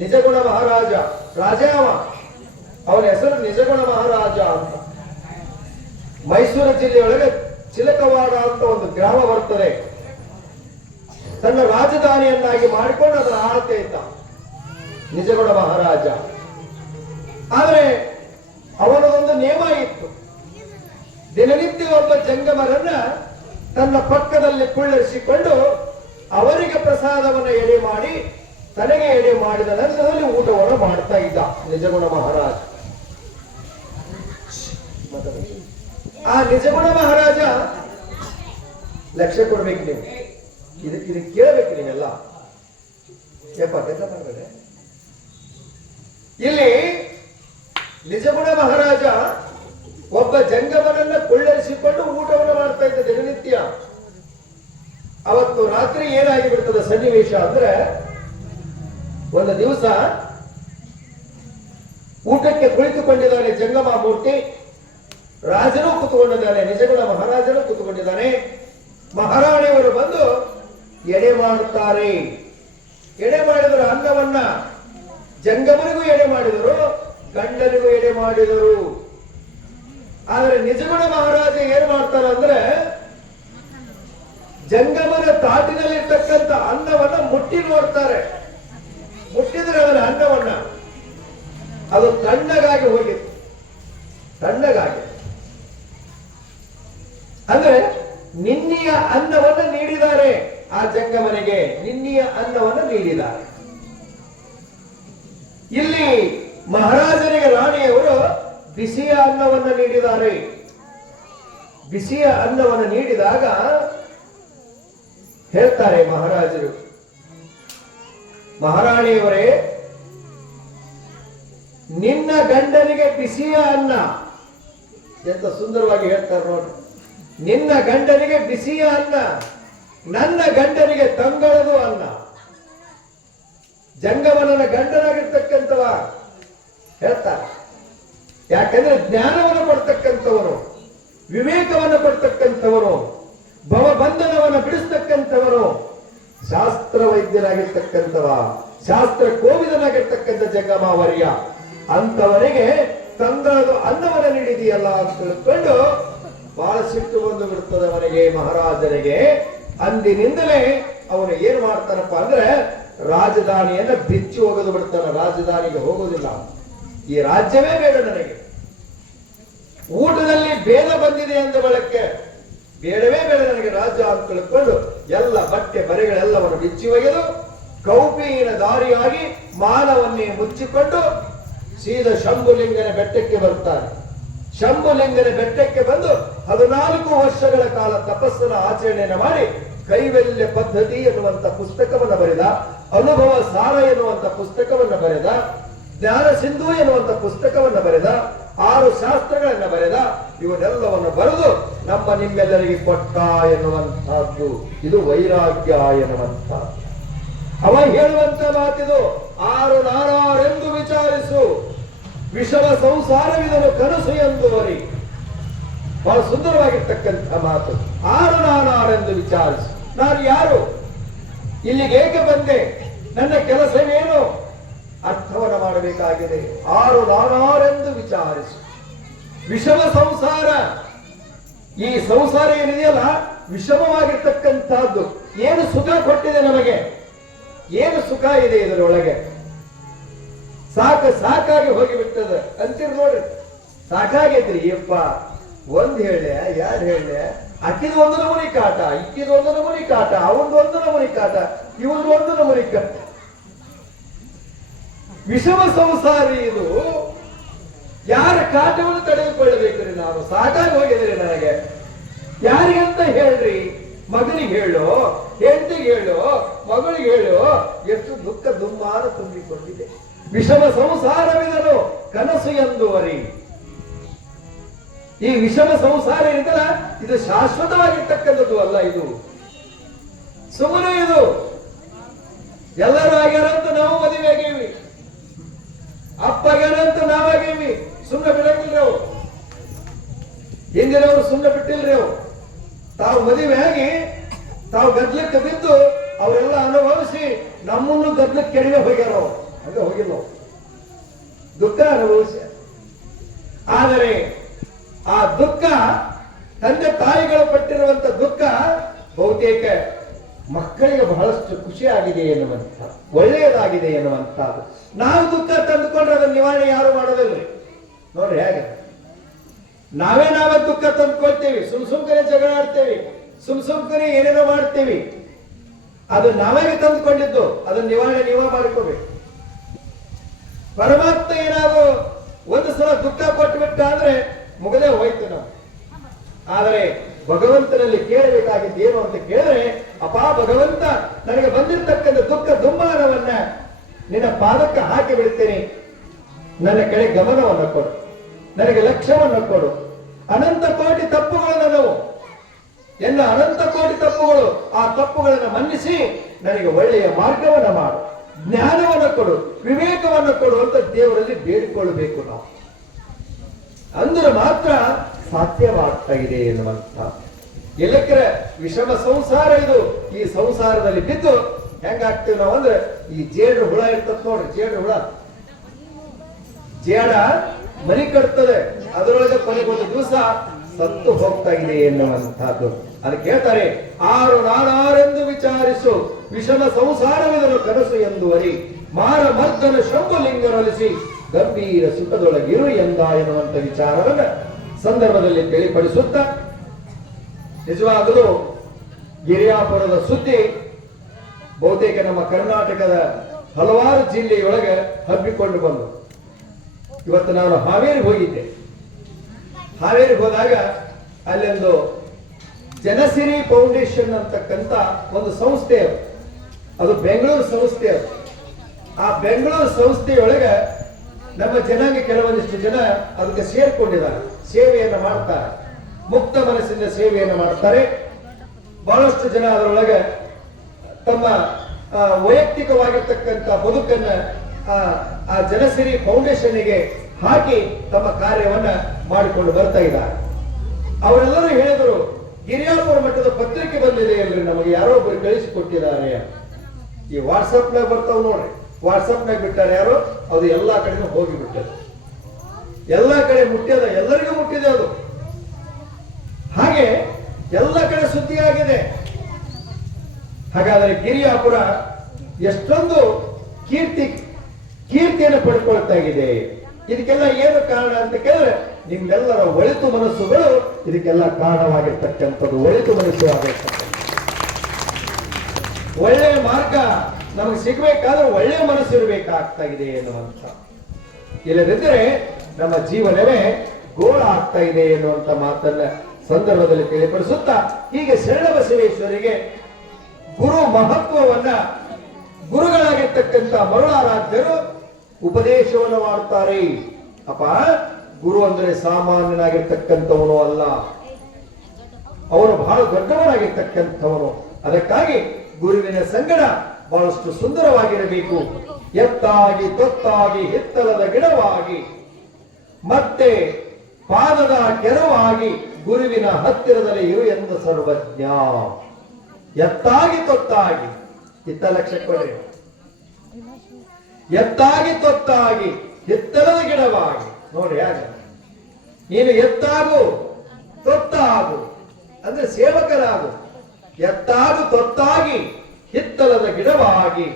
ನಿಜಗುಣ ಮಹಾರಾಜ ರಾಜ ಅವನ ಹೆಸರು ನಿಜಗುಣ ಮಹಾರಾಜ ಅಂತ. ಮೈಸೂರು ಜಿಲ್ಲೆಯೊಳಗೆ ಚಿಲಕವಾಡ ಅಂತ ಒಂದು ಗ್ರಾಮ ಬರ್ತದೆ. ತನ್ನ ರಾಜಧಾನಿಯನ್ನಾಗಿ ಮಾಡಿಕೊಂಡು ಅದರ ಆಳ್ತೆ ಇದ್ದ. ನಿಜಗುಣ ಮಹಾರಾಜ. ಆದರೆ ಅವನದೊಂದು ನಿಯಮ ಇತ್ತು. ದಿನನಿತ್ಯ ಒಬ್ಬ ಜಂಗಮರನ್ನ ತನ್ನ ಪಕ್ಕದಲ್ಲಿ ಕುಳ್ಳಿರಿಸಿಕೊಂಡು ಅವರಿಗೆ ಪ್ರಸಾದವನ್ನು ಎಡೆ ಮಾಡಿ ತನಗೆ ಎಡೆ ಮಾಡಿದ ನಂತರದಲ್ಲಿ ಊಟವನ್ನು ಮಾಡ್ತಾ ಇದ್ದ ನಿಜಗುಣ ಮಹಾರಾಜ. ಆ ನಿಜಗುಣ ಮಹಾರಾಜ ಲಕ್ಷ್ಯ ಕೊಡ್ಬೇಕು ನೀವು, ಇದು ಕೇಳಬೇಕು ನೀವೆಲ್ಲ. ಇಲ್ಲಿ ನಿಜಗುಣ ಮಹಾರಾಜ ಒಬ್ಬ ಜಂಗಮನನ್ನ ಕೊಳ್ಳರಿಸಿಕೊಂಡು ಊಟವನ್ನು ಮಾಡ್ತಾ ಇದ್ದ ದಿನನಿತ್ಯ. ಅವತ್ತು ರಾತ್ರಿ ಏನಾಗಿ ಬಿಡ್ತದ ಸನ್ನಿವೇಶ ಅಂದ್ರೆ, ಒಂದು ದಿವಸ ಊಟಕ್ಕೆ ಕುಳಿತುಕೊಂಡಿದ್ದಾನೆ ಜಂಗಮ ಮೂರ್ತಿ. ರಾಜನು ಕೂತುಕೊಂಡಿದ್ದಾನೆ, ನಿಜಗುಣ ಮಹಾರಾಜನು ಕೂತುಕೊಂಡಿದ್ದಾನೆ. ಮಹಾರಾಣಿಯವರು ಬಂದು ಎಡೆ ಮಾಡುತ್ತಾರೆ. ಎಡೆ ಮಾಡಿದರು ಅನ್ನವನ್ನ. ಜಂಗಮನಿಗೂ ಎಡೆ ಮಾಡಿದರು, ಗಂಡನಿಗೂ ಎಡೆ ಮಾಡಿದರು. ಆದರೆ ನಿಜಗುಣ ಮಹಾರಾಜ ಏನ್ ಮಾಡ್ತಾರ ಅಂದ್ರೆ, ಜಂಗಮನ ತಾಟಿನಲ್ಲಿರ್ತಕ್ಕಂಥ ಅನ್ನವನ್ನ ಮುಟ್ಟಿ ನೋಡ್ತಾರೆ. ಮುಟ್ಟಿದ್ರೆ ಅವನ ಅನ್ನವನ್ನ ಅದು ತಣ್ಣಗಾಗಿ ಹೋಗಿತ್ತು. ತಣ್ಣಗಾಗಿ ಅಂದ್ರೆ ನಿನ್ನೆಯ ಅನ್ನವನ್ನು ನೀಡಿದ್ದಾರೆ. ಆ ಜಂಗಮನಿಗೆ ನಿನ್ನೆಯ ಅನ್ನವನ್ನು ನೀಡಿದ್ದಾರೆ. ಇಲ್ಲಿ ಮಹಾರಾಜನಿಗೆ ರಾಣಿಯವರು ಬಿಸಿಯ ಅನ್ನವನ್ನು ನೀಡಿದ್ದಾರೆ. ಬಿಸಿಯ ಅನ್ನವನ್ನು ನೀಡಿದಾಗ ಹೇಳ್ತಾರೆ ಮಹಾರಾಜರು, ಮಹಾರಾಣಿಯವರೇ, ನಿನ್ನ ಗಂಡನಿಗೆ ಬಿಸಿಯ ಅನ್ನ. ಎಂತ ಸುಂದರವಾಗಿ ಹೇಳ್ತಾರೆ ನೋಡಿ. ನಿನ್ನ ಗಂಡನಿಗೆ ಬಿಸಿಯ ಅನ್ನ, ನನ್ನ ಗಂಡನಿಗೆ ತಂಗಳದು ಅನ್ನ. ಜಂಗಮನನ ಗಂಡನಾಗಿರ್ತಕ್ಕಂಥವ ಹೇಳ್ತಾರೆ. ಯಾಕಂದ್ರೆ ಜ್ಞಾನವನ್ನು ಕೊಡ್ತಕ್ಕಂಥವನು, ವಿವೇಕವನ್ನು ಕೊಡ್ತಕ್ಕಂಥವನು, ಭವಬಂಧನವನ್ನು ಬಿಡಿಸ್ತಕ್ಕಂಥವನು, ಶಾಸ್ತ್ರ ವೈದ್ಯನಾಗಿರ್ತಕ್ಕಂಥವ, ಶಾಸ್ತ್ರ ಕೋವಿದನಾಗಿರ್ತಕ್ಕಂಥ ಜಂಗಮಾವರ್ಯ. ಅಂತವನಿಗೆ ತಂಗಳದು ಅನ್ನವನ್ನು ನೀಡಿದೆಯಲ್ಲ ಅಂತ ತಿಳ್ಕೊಂಡು ಬಹಳ ಸಿಟ್ಟು ಬಂದು ಬಿಡುತ್ತದೆ ಅವನಿಗೆ, ಮಹಾರಾಜನಿಗೆ. ಅಂದಿನಿಂದಲೇ ಅವನು ಏನ್ ಮಾಡ್ತಾನಪ್ಪ ಅಂದ್ರೆ, ರಾಜಧಾನಿಯನ್ನ ಬಿಚ್ಚಿ ಹೋಗೋದು ಬಿಡ್ತಾನೆ. ರಾಜಧಾನಿಗೆ ಹೋಗೋದಿಲ್ಲ. ಈ ರಾಜ್ಯವೇ ಬೇಡ ನನಗೆ, ಊಟದಲ್ಲಿ ಭೇದ ಬಂದಿದೆ ಅಂದ ಬಳಕೆ ಬೇಡವೇ ಬೇಡ ನನಗೆ ರಾಜ್ಯ ಅಂತ ತಿಳ್ಕೊಂಡು ಎಲ್ಲ ಬಟ್ಟೆ ಬರೆಗಳೆಲ್ಲವನ್ನು ಬಿಚ್ಚಿ ಒಗೆದು ಕೌಪಿಯಿನ ದಾರಿಯಾಗಿ ಮಾನವನ್ನೇ ಮುಚ್ಚಿಕೊಂಡು ಸೀದ ಶಂಭುಲಿಂಗನ ಬೆಟ್ಟಕ್ಕೆ ಬರ್ತಾನೆ. ಶಂಭುಲಿಂಗನ ಬೆಟ್ಟಕ್ಕೆ ಬಂದು 14 ವರ್ಷಗಳ ಕಾಲ ತಪಸ್ಸನ್ನು ಆಚರಣೆಯನ್ನು ಮಾಡಿ ಕೈವಲ್ಯ ಪದ್ಧತಿ ಎನ್ನುವಂತ ಪುಸ್ತಕವನ್ನು ಬರೆದ, ಅನುಭವ ಸಾರ ಎನ್ನುವಂತ ಪುಸ್ತಕವನ್ನು ಬರೆದ, ಜ್ಞಾನ ಸಿಂಧು ಎನ್ನುವಂತ ಪುಸ್ತಕವನ್ನು ಬರೆದ, 6 ಶಾಸ್ತ್ರಗಳನ್ನ ಬರೆದ. ಇವನ್ನೆಲ್ಲವನ್ನು ಬರೆದು ನಮ್ಮ ನಿಮ್ಮೆಲ್ಲರಿಗೆ ಕೊಟ್ಟ ಎನ್ನುವಂತಹದ್ದು ಇದು ವೈರಾಗ್ಯ ಎನ್ನುವಂತ. ಅವ ಹೇಳುವಂತ ಮಾತಿದು, 6 ನಾನಾರೆಂದು ವಿಚಾರಿಸು, ವಿಷಮ ಸಂಸಾರವಿದನು ಕನಸು ಎಂದುವರಿ. ಬಹಳ ಸುಂದರವಾಗಿರ್ತಕ್ಕಂಥ ಮಾತು. 6 ನಾನಾರೆಂದು ವಿಚಾರಿಸು. ನಾನು ಯಾರು, ಇಲ್ಲಿಗೆ ಏಕೆ ಬಂದೆ, ನನ್ನ ಕೆಲಸವೇನು, ಅರ್ಥವನ್ನು ಮಾಡಬೇಕಾಗಿದೆ. 6 ನಾನಾರೆಂದು ವಿಚಾರಿಸು. ವಿಷಮ ಸಂಸಾರ, ಈ ಸಂಸಾರ ಏನಿದೆಯಲ್ಲ ವಿಷಮವಾಗಿರ್ತಕ್ಕಂಥದ್ದು. ಏನು ಸುಖ ಕೊಟ್ಟಿದೆ ನಮಗೆ, ಏನು ಸುಖ ಇದೆ ಇದರೊಳಗೆ, ಸಾಕಾಗಿ ಹೋಗಿಬಿಟ್ಟದ ಅಂತೀರಿ ನೋಡ್ರಿ. ಸಾಕಾಗೈತ್ರಿ ಯಪ್ಪ. ಒಂದ್ ಹೇಳ, 2 ಹೇಳ, ಅಕ್ಕಿದ ಒಂದು ನಮೂನಿ ಕಾಟ, ಇಕ್ಕಿದ ಒಂದು ನಮೂನಿ ಕಾಟ, ಅವನದು ಒಂದು ನಮೂನಿ ಕಾಟ, ಇವನು ಒಂದು ನಮೂನಿ ಕಾಟ. ವಿಷಮ ಸಂಸಾರಿ ಇದು. ಯಾರ ಕಾಟವನ್ನು ತಡೆದುಕೊಳ್ಳಬೇಕ್ರಿ ನಾನು? ಸಾಕಾಗಿ ಹೋಗಿದ್ರಿ ನನಗೆ. ಯಾರಿಗಂತ ಹೇಳ್ರಿ? ಮಗನಿಗೆ ಹೇಳು, ಹೆಂಡತಿಗೆ ಹೇಳು, ಮಗಳಿಗೆ ಹೇಳು. ಎಷ್ಟು ದುಃಖ ದುಮ್ಮಾನ ತುಂಬಿಕೊಂಡಿದೆ. ವಿಷಮ ಸಂಸಾರವಿದನು ಕನಸು ಎಂದುವರಿ. ಈ ವಿಷಮ ಸಂಸಾರ ಏನಿದಲ್ಲ ಇದು ಶಾಶ್ವತವಾಗಿರ್ತಕ್ಕಂಥದ್ದು ಅಲ್ಲ. ಇದು ಸುಮ್ಮನೆ ಇದು. ಎಲ್ಲರೂ ಆಗ್ಯಾರಂತ ನಾವು ಮದುವೆ ಆಗೇವಿ, ಅಪ್ಪಗ್ಯಾರಂತ ನಾವಾಗೇವಿ. ಸುಮ್ಮನೆ ಬಿಡಂಗಿಲ್ರಿ ಅವ್ರು. ಹಿಂದಿನವರು ಸುಮ್ಮನೆ ಬಿಟ್ಟಿಲ್ರಿ ಅವ್ರು. ತಾವು ಮದುವೆ ಆಗಿ ತಾವು ಗದ್ಲಕ್ಕೆ ಬಿದ್ದು ಅವರೆಲ್ಲ ಅನುಭವಿಸಿ ನಮ್ಮನ್ನು ಗದ್ಲಕ್ಕೆ ಕೆಡವೆ ಹೋಗ್ಯಾರ. ಅವ್ರು ಹಂಗ ಹೋಗಿಲ್ಲ, ದುಃಖ ಅನುಭವಿಸಿ. ಆದರೆ ಆ ದುಃಖ, ತಂದೆ ತಾಯಿಗಳು ಪಟ್ಟಿರುವಂತ ದುಃಖ ಬಹುತೇಕ ಮಕ್ಕಳಿಗೆ ಬಹಳಷ್ಟು ಖುಷಿ ಆಗಿದೆ ಎನ್ನುವಂತ, ಒಳ್ಳೆಯದಾಗಿದೆ ಎನ್ನುವಂತದ್ದು. ನಾವು ದುಃಖ ತಂದುಕೊಂಡ್ರೆ ಅದನ್ನ ನಿವಾರಣೆ ಯಾರು ಮಾಡೋದಿಲ್ರಿ. ನೋಡ್ರಿ ಹೇಗೆ ನಾವೇ ದುಃಖ ತಂದುಕೊಳ್ತೇವೆ, ಸುಮ್ಕನೆ ಜಗಳ ಆಡ್ತೇವೆ, ಸುಮ್ಕನೆ ಏನೇನೋ ಮಾಡ್ತೇವಿ. ಅದು ನಾವೇ ತಂದುಕೊಂಡಿದ್ದು, ಅದನ್ನ ನಿವಾರಣೆ ನೀವೇ ಮಾಡಿಕೋಬೇಕು. ಪರಮಾತ್ಮ ಏನಾದ್ರು ಒಂದು ಸಲ ದುಃಖ ಕೊಟ್ಟುಬಿಟ್ಟ ಅಂದ್ರೆ ಮುಗದೇ ಹೋಯ್ತು ನಾವು. ಆದರೆ ಭಗವಂತನಲ್ಲಿ ಕೇಳಬೇಕಾಗಿದ್ದು ಏನು ಅಂತ ಕೇಳಿದ್ರೆ, ಅಪ್ಪ ಭಗವಂತ, ನನಗೆ ಬಂದಿರತಕ್ಕಂಥ ದುಃಖ ದುಮ್ಮಾನವನ್ನ ನಿನ್ನ ಪಾದಕ್ಕೆ ಹಾಕಿ ಬಿಡ್ತೇನೆ, ನನ್ನ ಕಡೆ ಗಮನವನ್ನು ಕೊಡು, ನನಗೆ ಲಕ್ಷ್ಯವನ್ನು ಕೊಡು. ಅನಂತ ಕೋಟಿ ತಪ್ಪುಗಳನ್ನು ನಾವು ಎಲ್ಲ ಅನಂತ ಕೋಟಿ ತಪ್ಪುಗಳು, ಆ ತಪ್ಪುಗಳನ್ನು ಮನ್ನಿಸಿ ನನಗೆ ಒಳ್ಳೆಯ ಮಾರ್ಗವನ್ನು ಮಾಡು, ಜ್ಞಾನವನ್ನು ಕೊಡು, ವಿವೇಕವನ್ನು ಕೊಡು ಅಂತ ದೇವರಲ್ಲಿ ಬೇಡಿಕೊಳ್ಳಬೇಕು ನಾವು. ಅಂದ್ರೆ ಮಾತ್ರ ಸಾಧ್ಯವಾಗ್ತಾ ಇದೆ ಎನ್ನುವಂತ. ಎಲ್ಲಕ್ರ ವಿಷಮ ಸಂಸಾರ ಇದು. ಈ ಸಂಸಾರದಲ್ಲಿ ಬಿದ್ದು ಹೆಂಗಾಗ್ತೀವಿ ನಾವು ಅಂದ್ರೆ, ಈ ಜೇಡು ಹುಳ ಇರ್ತದ ನೋಡ್ರಿ, ಜೇಡು ಹುಳ ಜೇಡ ಮರಿ ಕಟ್ತದೆ, ಅದರೊಳಗೆ ಕೊನೆಗೊಂದು ದಿವಸ ಸತ್ತು ಹೋಗ್ತಾ ಇದೆ ಎನ್ನುವಂತಹದ್ದು. ಅದಕ್ಕೆ ಹೇಳ್ತಾರೆ, ಆರು ನಾನಾರೆಂದು ವಿಚಾರಿಸು, ವಿಷಮ ಸಂಸಾರವಿದನು ಕನಸು ಎಂದುವರಿ, ಮಾರ ಮರ್ದನ ಶಂಭುಲಿಂಗನೊಲಿಸಿ ಗಂಭೀರ ಸುಖದೊಳಗಿರು ಎಂದ ಎನ್ನುವಂತ ವಿಚಾರವನ್ನ ಸಂದರ್ಭದಲ್ಲಿ ತಿಳಿಪಡಿಸುತ್ತ, ನಿಜವಾಗಲೂ ಗಿರಿಯಾಪುರದ ಸುದ್ದಿ ಬಹುತೇಕ ನಮ್ಮ ಕರ್ನಾಟಕದ ಹಲವಾರು ಜಿಲ್ಲೆಯೊಳಗೆ ಹಬ್ಬಿಕೊಂಡು ಬಂದು. ಇವತ್ತು ನಾನು ಹಾವೇರಿಗೆ ಹೋಗಿದ್ದೆ. ಹಾವೇರಿಗೆ ಹೋದಾಗ ಅಲ್ಲೊಂದು ಜನಸಿರಿ ಫೌಂಡೇಶನ್ ಅಂತಕ್ಕಂಥ ಒಂದು ಸಂಸ್ಥೆ, ಅದು ಬೆಂಗಳೂರು ಸಂಸ್ಥೆ. ಆ ಬೆಂಗಳೂರು ಸಂಸ್ಥೆಯೊಳಗೆ ನಮ್ಮ ಜನಾಂಗ ಕೆಲವೊಂದಿಷ್ಟು ಜನ ಅದಕ್ಕೆ ಸೇರ್ಕೊಂಡಿದ್ದಾರೆ, ಸೇವೆಯನ್ನು ಮಾಡ್ತಾರೆ, ಮುಕ್ತ ಮನಸ್ಸಿಂದ ಸೇವೆಯನ್ನು ಮಾಡ್ತಾರೆ. ಬಹಳಷ್ಟು ಜನ ಅದರೊಳಗೆ ತಮ್ಮ ವೈಯಕ್ತಿಕವಾಗಿರ್ತಕ್ಕಂಥ ಬದುಕನ್ನ ಆ ಜನಸಿರಿ ಫೌಂಡೇಶನ್ಗೆ ಹಾಕಿ ತಮ್ಮ ಕಾರ್ಯವನ್ನ ಮಾಡಿಕೊಂಡು ಬರ್ತಾ ಇದ್ದಾರೆ. ಅವರೆಲ್ಲರೂ ಹೇಳಿದರು, ಗಿರಿಯಾಪುರ ಮಟ್ಟದ ಪತ್ರಿಕೆ ಬಂದಿದೆ ಅಲ್ರಿ, ನಮಗೆ ಯಾರೋ ಒಬ್ಬರು ಕಳಿಸಿಕೊಟ್ಟಿದ್ದಾರೆ. ಈ ವಾಟ್ಸಪ್ನಾಗ ಬರ್ತಾವ್ ನೋಡ್ರಿ, ವಾಟ್ಸಪ್ನಾಗ ಬಿಟ್ಟಾರೆ ಯಾರೋ, ಅದು ಎಲ್ಲಾ ಕಡೆನೂ ಹೋಗಿ ಬಿಟ್ಟದೆ, ಎಲ್ಲಾ ಕಡೆ ಮುಟ್ಟ್ಯದ, ಎಲ್ಲರಿಗೂ ಮುಟ್ಟಿದೆ ಅದು. ಹಾಗೆ ಎಲ್ಲ ಕಡೆ ಸುದ್ದಿಯಾಗಿದೆ. ಹಾಗಾದರೆ ಗಿರಿಯಾಪುರ ಎಷ್ಟೊಂದು ಕೀರ್ತಿಯನ್ನು ಪಡ್ಕೊಳ್ತಾ ಇದೆ. ಇದಕ್ಕೆಲ್ಲ ಏನು ಕಾರಣ ಅಂತ ಕೇಳಿದ್ರೆ, ನಿಮ್ಮೆಲ್ಲರ ಒಳಿತು ಮನಸ್ಸುಗಳು ಇದಕ್ಕೆಲ್ಲ ಕಾರಣವಾಗಿರ್ತಕ್ಕಂಥದ್ದು. ಒಳಿತು ಮನಸ್ಸು ಆಗಬೇಕಂತ, ಒಳ್ಳೆಯ ಮಾರ್ಗ ನಮಗೆ ಸಿಗಬೇಕಾದ್ರೆ ಒಳ್ಳೆಯ ಮನಸ್ಸು ಇರಬೇಕಾಗ್ತಾ ಇದೆ ಎನ್ನುವಂತ. ಇಲ್ಲದಿದ್ದರೆ ನಮ್ಮ ಜೀವನವೇ ಗೋಳ ಆಗ್ತಾ ಇದೆ ಎನ್ನುವಂತ ಮಾತನ್ನ ಸಂದರ್ಭದಲ್ಲಿ ತಿಳಿಪಡಿಸುತ್ತಾ, ಹೀಗೆ ಶರಣಬಸವೇಶ್ವರಿಗೆ ಗುರು ಮಹತ್ವವನ್ನ ಗುರುಗಳಾಗಿರ್ತಕ್ಕಂಥ ಮರುಳಾರಾಧ್ಯರು ಉಪದೇಶವನ್ನು ಮಾಡ್ತಾರೆ. ಅಪ್ಪ, ಗುರು ಅಂದ್ರೆ ಸಾಮಾನ್ಯನಾಗಿರ್ತಕ್ಕಂಥವನು ಅಲ್ಲ, ಅವನು ಬಹಳ ದೊಡ್ಡವನಾಗಿರ್ತಕ್ಕಂಥವನು. ಅದಕ್ಕಾಗಿ ಗುರುವಿನ ಸಂಗಡ ಬಹಳಷ್ಟು ಸುಂದರವಾಗಿರಬೇಕು. ಎತ್ತಾಗಿ ತೊತ್ತಾಗಿ ಹಿತ್ತಲದ ಗಿಡವಾಗಿ ಮತ್ತೆ ಪಾದದ ಕೆರವಾಗಿ ಗುರುವಿನ ಹತ್ತಿರದಲ್ಲಿ ಇರು ಎಂದು ಸರ್ವಜ್ಞ. ಎತ್ತಾಗಿ ತೊತ್ತಾಗಿ, ಹಿತ್ತ ಲಕ್ಷ ಕೊಡ್ರಿ, ಎತ್ತಾಗಿ ತೊತ್ತಾಗಿ ಹಿತ್ತಲದ ಗಿಡವಾಗಿ. ನೋಡಿ ಹಾಗೆ ನೀನು ಎತ್ತಾಗು ತೊತ್ತಾಗು ಅಂದ್ರೆ ಸೇವಕರಾಗು. ಎತ್ತಾಗು ತೊತ್ತಾಗಿ ಹಿತ್ತಲದ ಗಿಡವಾಗಿ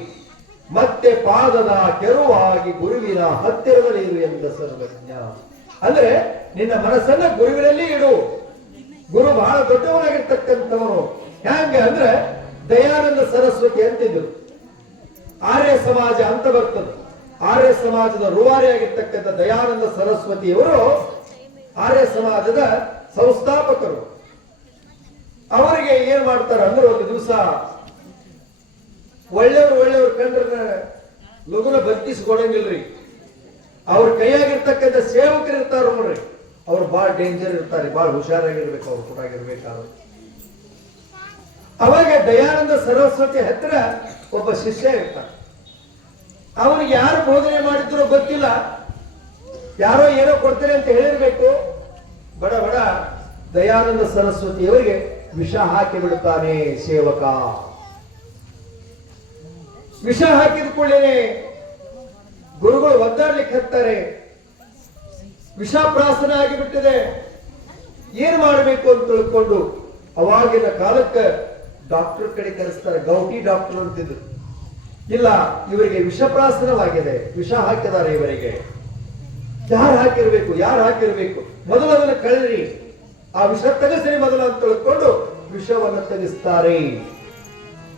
ಮತ್ತೆ ಪಾದದ ಕೆರುವಾಗಿ ಗುರುವಿನ ಹತ್ತಿರದಲ್ಲಿ ಇರು ಎಂದ ಸರ್ವಜ್ಞ. ಅಂದ್ರೆ ನಿನ್ನ ಮನಸ್ಸನ್ನ ಗುರುವಿನಲ್ಲಿ ಇಡು. ಗುರು ಬಹಳ ದೊಡ್ಡವನಾಗಿರ್ತಕ್ಕಂಥವನು. ಹೆಂಗೆ ಅಂದ್ರೆ ದಯಾನಂದ ಸರಸ್ವತಿ ಅಂತಿದ್ರು. ಆರ್ಯ ಸಮಾಜ ಅಂತ ಬರ್ತದೆ. ಆರ್ಯ ಸಮಾಜದ ರೂವಾರಿಯಾಗಿರ್ತಕ್ಕಂಥ ದಯಾನಂದ ಸರಸ್ವತಿಯವರು ಆರ್ಯ ಸಮಾಜದ ಸಂಸ್ಥಾಪಕರು. ಅವರಿಗೆ ಏನ್ ಮಾಡ್ತಾರೆ ಅಂದ್ರೆ, ಒಂದು ದಿವಸ ಒಳ್ಳೆಯವರು ಕಂಡ್ರೆ ಲಗುನ ಬದುಕಿಸ್ಕೊಡಂಗಿಲ್ರಿ. ಅವ್ರ ಕೈಯಾಗಿರ್ತಕ್ಕಂಥ ಸೇವಕರು ಇರ್ತಾರ ನೋಡ್ರಿ, ಅವ್ರು ಬಹಳ ಡೇಂಜರ್ ಇರ್ತಾರೆ, ಬಹಳ ಹುಷಾರಾಗಿರ್ಬೇಕು, ಅವ್ರು ಕೂಡ ಆಗಿರ್ಬೇಕಾದ್ರು. ಅವಾಗ ದಯಾನಂದ ಸರಸ್ವತಿ ಹತ್ರ ಒಬ್ಬ ಶಿಷ್ಯ ಇರ್ತಾನೆ. ಅವನಿಗೆ ಯಾರು ಬೋಧನೆ ಮಾಡಿದ್ರು ಗೊತ್ತಿಲ್ಲ, ಯಾರೋ ಏನೋ ಕೊಡ್ತಾರೆ ಅಂತ ಹೇಳಿರ್ಬೇಕು. ಬಡ ಬಡ ದಯಾನಂದ ಸರಸ್ವತಿಯವರಿಗೆ ವಿಷ ಹಾಕಿ ಬಿಡುತ್ತಾನೆ ಸೇವಕ. ವಿಷ ಹಾಕಿದ ಕೂಡಲೇ ಗುರುಗಳು ಒದ್ದಾಡ್ಲಿಕ್ಕೆ ಹತ್ತಾರೆ. ವಿಷಾಪ್ರಾಸನ ಆಗಿಬಿಟ್ಟಿದೆ, ಏನ್ ಮಾಡಬೇಕು ಅಂತ ತಿಳ್ಕೊಂಡು ಅವಾಗಿನ ಕಾಲಕ್ಕೆ ಡಾಕ್ಟರ್ ಕಡೆ ಕರೆಸ್ತಾರೆ, ಗೌಟಿ ಡಾಕ್ಟರ್ ಅಂತಿದ್ರು. ಇಲ್ಲ, ಇವರಿಗೆ ವಿಷಪ್ರಾಸನವಾಗಿದೆ, ವಿಷ ಹಾಕಿದ್ದಾರೆ ಇವರಿಗೆ. ಯಾರು ಹಾಕಿರ್ಬೇಕು ಮೊದಲು ಅದನ್ನು ಕಳ್ರಿ, ಆ ವಿಷ ತೆಗೆಸ್ರಿ ಮೊದಲು ಅಂತ ತಿಳ್ಕೊಂಡು ವಿಷವನ್ನು ತೆಗೆಸ್ತಾರೆ.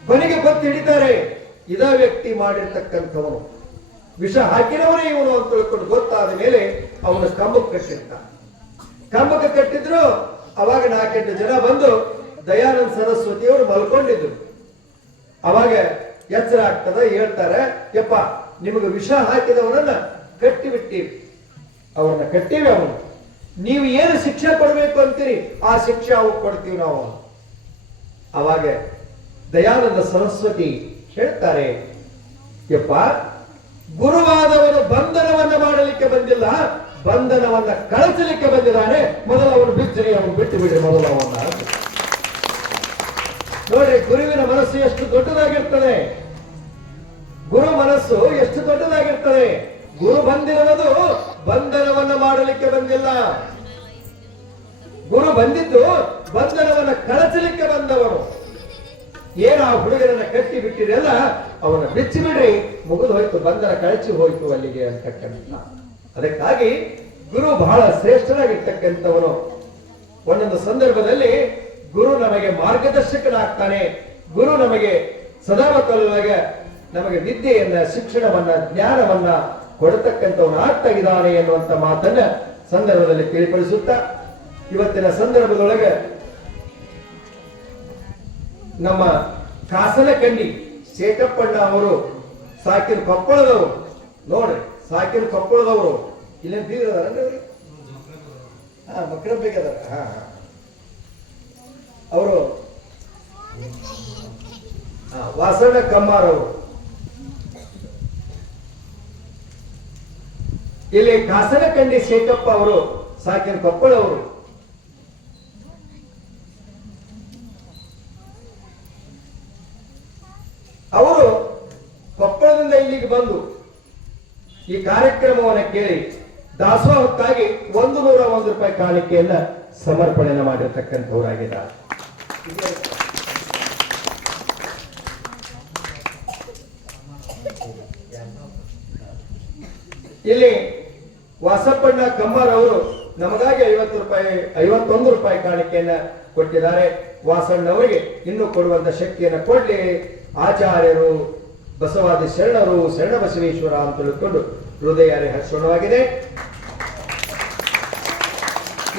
ಕೊನೆಗೆ ಗೊತ್ತು ಹಿಡಿತಾರೆ, ಇದ ವ್ಯಕ್ತಿ ಮಾಡಿರ್ತಕ್ಕಂಥವನು, ವಿಷ ಹಾಕಿನವರೇ ಇವನು ಅಂತ ತಿಳ್ಕೊಂಡು ಗೊತ್ತಾದ ಮೇಲೆ ಅವನು ಕಂಬಕ್ಕೆ ಕಟ್ಟಿರ್ತಾನೆ. ಕಂಬಕ್ಕೆ ಕಟ್ಟಿದ್ರು. ಅವಾಗ 4-8 ಜನ ಬಂದು ದಯಾನಂದ ಸರಸ್ವತಿಯವರು ಮಲ್ಕೊಂಡಿದ್ರು. ಅವಾಗ ಎಚ್ಚರ ಆಗ್ತದ, ಹೇಳ್ತಾರೆ, ಯಪ್ಪ ನಿಮಗೆ ವಿಷ ಹಾಕಿದವನನ್ನ ಕಟ್ಟಿಬಿಟ್ಟಿವಿ, ಅವನ್ನ ಕಟ್ಟಿವಿ, ಅವನು ನೀವು ಏನು ಶಿಕ್ಷೆ ಕೊಡಬೇಕು ಅಂತೀರಿ ಆ ಶಿಕ್ಷೆ ಅವು ಕೊಡ್ತೀವಿ ನಾವು. ಅವಾಗ ದಯಾನಂದ ಸರಸ್ವತಿ ಹೇಳ್ತಾರೆ, ಯಪ್ಪ ಗುರುವಾದವನು ಬಂಧನವನ್ನ ಮಾಡಲಿಕ್ಕೆ ಬಂದಿಲ್ಲ, ಬಂಧನವನ್ನ ಕಳಿಸಲಿಕ್ಕೆ ಬಂದಿದ್ದಾನೆ. ಮೊದಲು ಅವನು ಬಿಚ್ಚರಿ, ಅವನು ಬಿಟ್ಟು ಬಿಡ್ರಿ ಮೊದಲು ಅವನ್ನ. ನೋಡ್ರಿ, ಗುರುವಿನ ಮನಸ್ಸು ಎಷ್ಟು ದೊಡ್ಡದಾಗಿರ್ತದೆ, ಗುರು ಮನಸ್ಸು ಎಷ್ಟು ದೊಡ್ಡದಾಗಿರ್ತದೆ. ಗುರು ಬಂದಿರುವುದು ಬಂಧನವನ್ನ ಮಾಡಲಿಕ್ಕೆ ಬಂದಿಲ್ಲ, ಗುರು ಬಂದಿದ್ದು ಬಂಧನವನ್ನ ಕಳಚಲಿಕ್ಕೆ ಬಂದವನು. ಏನು ಆ ಹುಡುಗರನ್ನ ಕಟ್ಟಿ ಬಿಟ್ಟಿರಲ್ಲ, ಅವನ ಬಿಚ್ಚಿ ಬಿಡ್ರಿ, ಮುಗಿದು ಹೋಯ್ತು, ಬಂಧನ ಕಳಚಿ ಹೋಯ್ತು ಅಲ್ಲಿಗೆ ಅಂತಕ್ಕಂಥ. ಅದಕ್ಕಾಗಿ ಗುರು ಬಹಳ ಶ್ರೇಷ್ಠನಾಗಿರ್ತಕ್ಕಂಥವನು. ಒಂದೊಂದು ಸಂದರ್ಭದಲ್ಲಿ ಗುರು ನಮಗೆ ಮಾರ್ಗದರ್ಶಕನಾಗ್ತಾನೆ. ಗುರು ನಮಗೆ ಸದಾವಕಾಲವಾಗಿ ನಮಗೆ ವಿದ್ಯೆಯನ್ನ, ಶಿಕ್ಷಣವನ್ನ, ಜ್ಞಾನವನ್ನ ಕೊಡತಕ್ಕಂಥವನು ಆಗ್ತಾಗಿದ್ದಾನೆ ಎನ್ನುವಂತ ಮಾತನ್ನ ಸಂದರ್ಭದಲ್ಲಿ ತಿಳಿಪಡಿಸುತ್ತಾ, ಇವತ್ತಿನ ಸಂದರ್ಭದೊಳಗೆ ನಮ್ಮ ಕಾಸನಕಂಡಿ ಶೇಖಪ್ಪಣ್ಣ ಅವರು ಸಾಕಿನ ಕೊಪ್ಪಳದವರು, ನೋಡ್ರಿ ಸಾಕಿನ ಕೊಪ್ಪಳದವರು, ಇಲ್ಲೇನು ಬೀಗದಾರನ್ರಿ ಅವ್ರಿಗೆ? ಮಕ್ಕಳ ಬೇಕದಾರ. ಅವರು ವಾಸಣ್ಣ ಕಮ್ಮಾರ್ ಅವರು ಇಲ್ಲಿ ಕಾಸನಕಂಡಿ ಶೇಖಪ್ಪ ಅವರು ಸಾಕಿನ ಕೊಪ್ಪಳವರು. ಅವರು ಕೊಪ್ಪಳದಿಂದ ಇಲ್ಲಿಗೆ ಬಂದು ಈ ಕಾರ್ಯಕ್ರಮವನ್ನು ಕೇಳಿ ದಾಸೋಹಕ್ಕಾಗಿ 101 ರೂಪಾಯಿ ಕಾಣಿಕೆಯನ್ನ ಸಮರ್ಪಣೆಯನ್ನು ಮಾಡಿರ್ತಕ್ಕಂಥವರಾಗಿದ್ದಾರೆ. ಇಲ್ಲಿ ವಾಸಪ್ಪಣ್ಣ ಕಮ್ಮಾರ್ ಅವರು ನಮಗಾಗಿ 51 ರೂಪಾಯಿ ಕಾಣಿಕೆಯನ್ನ ಕೊಟ್ಟಿದ್ದಾರೆ. ವಾಸಣ್ಣವರಿಗೆ ಇನ್ನೂ ಕೊಡುವಂತ ಶಕ್ತಿಯನ್ನು ಕೊಡ್ಲಿ. ಆಚಾರ್ಯರು, ಬಸವಾದಿ ಶರಣರು, ಶರಣ ಬಸವೇಶ್ವರ ಅಂತ ತಿಳ್ಕೊಂಡು ಹೃದಯ ಹರ್ಷಣವಾಗಿದೆ.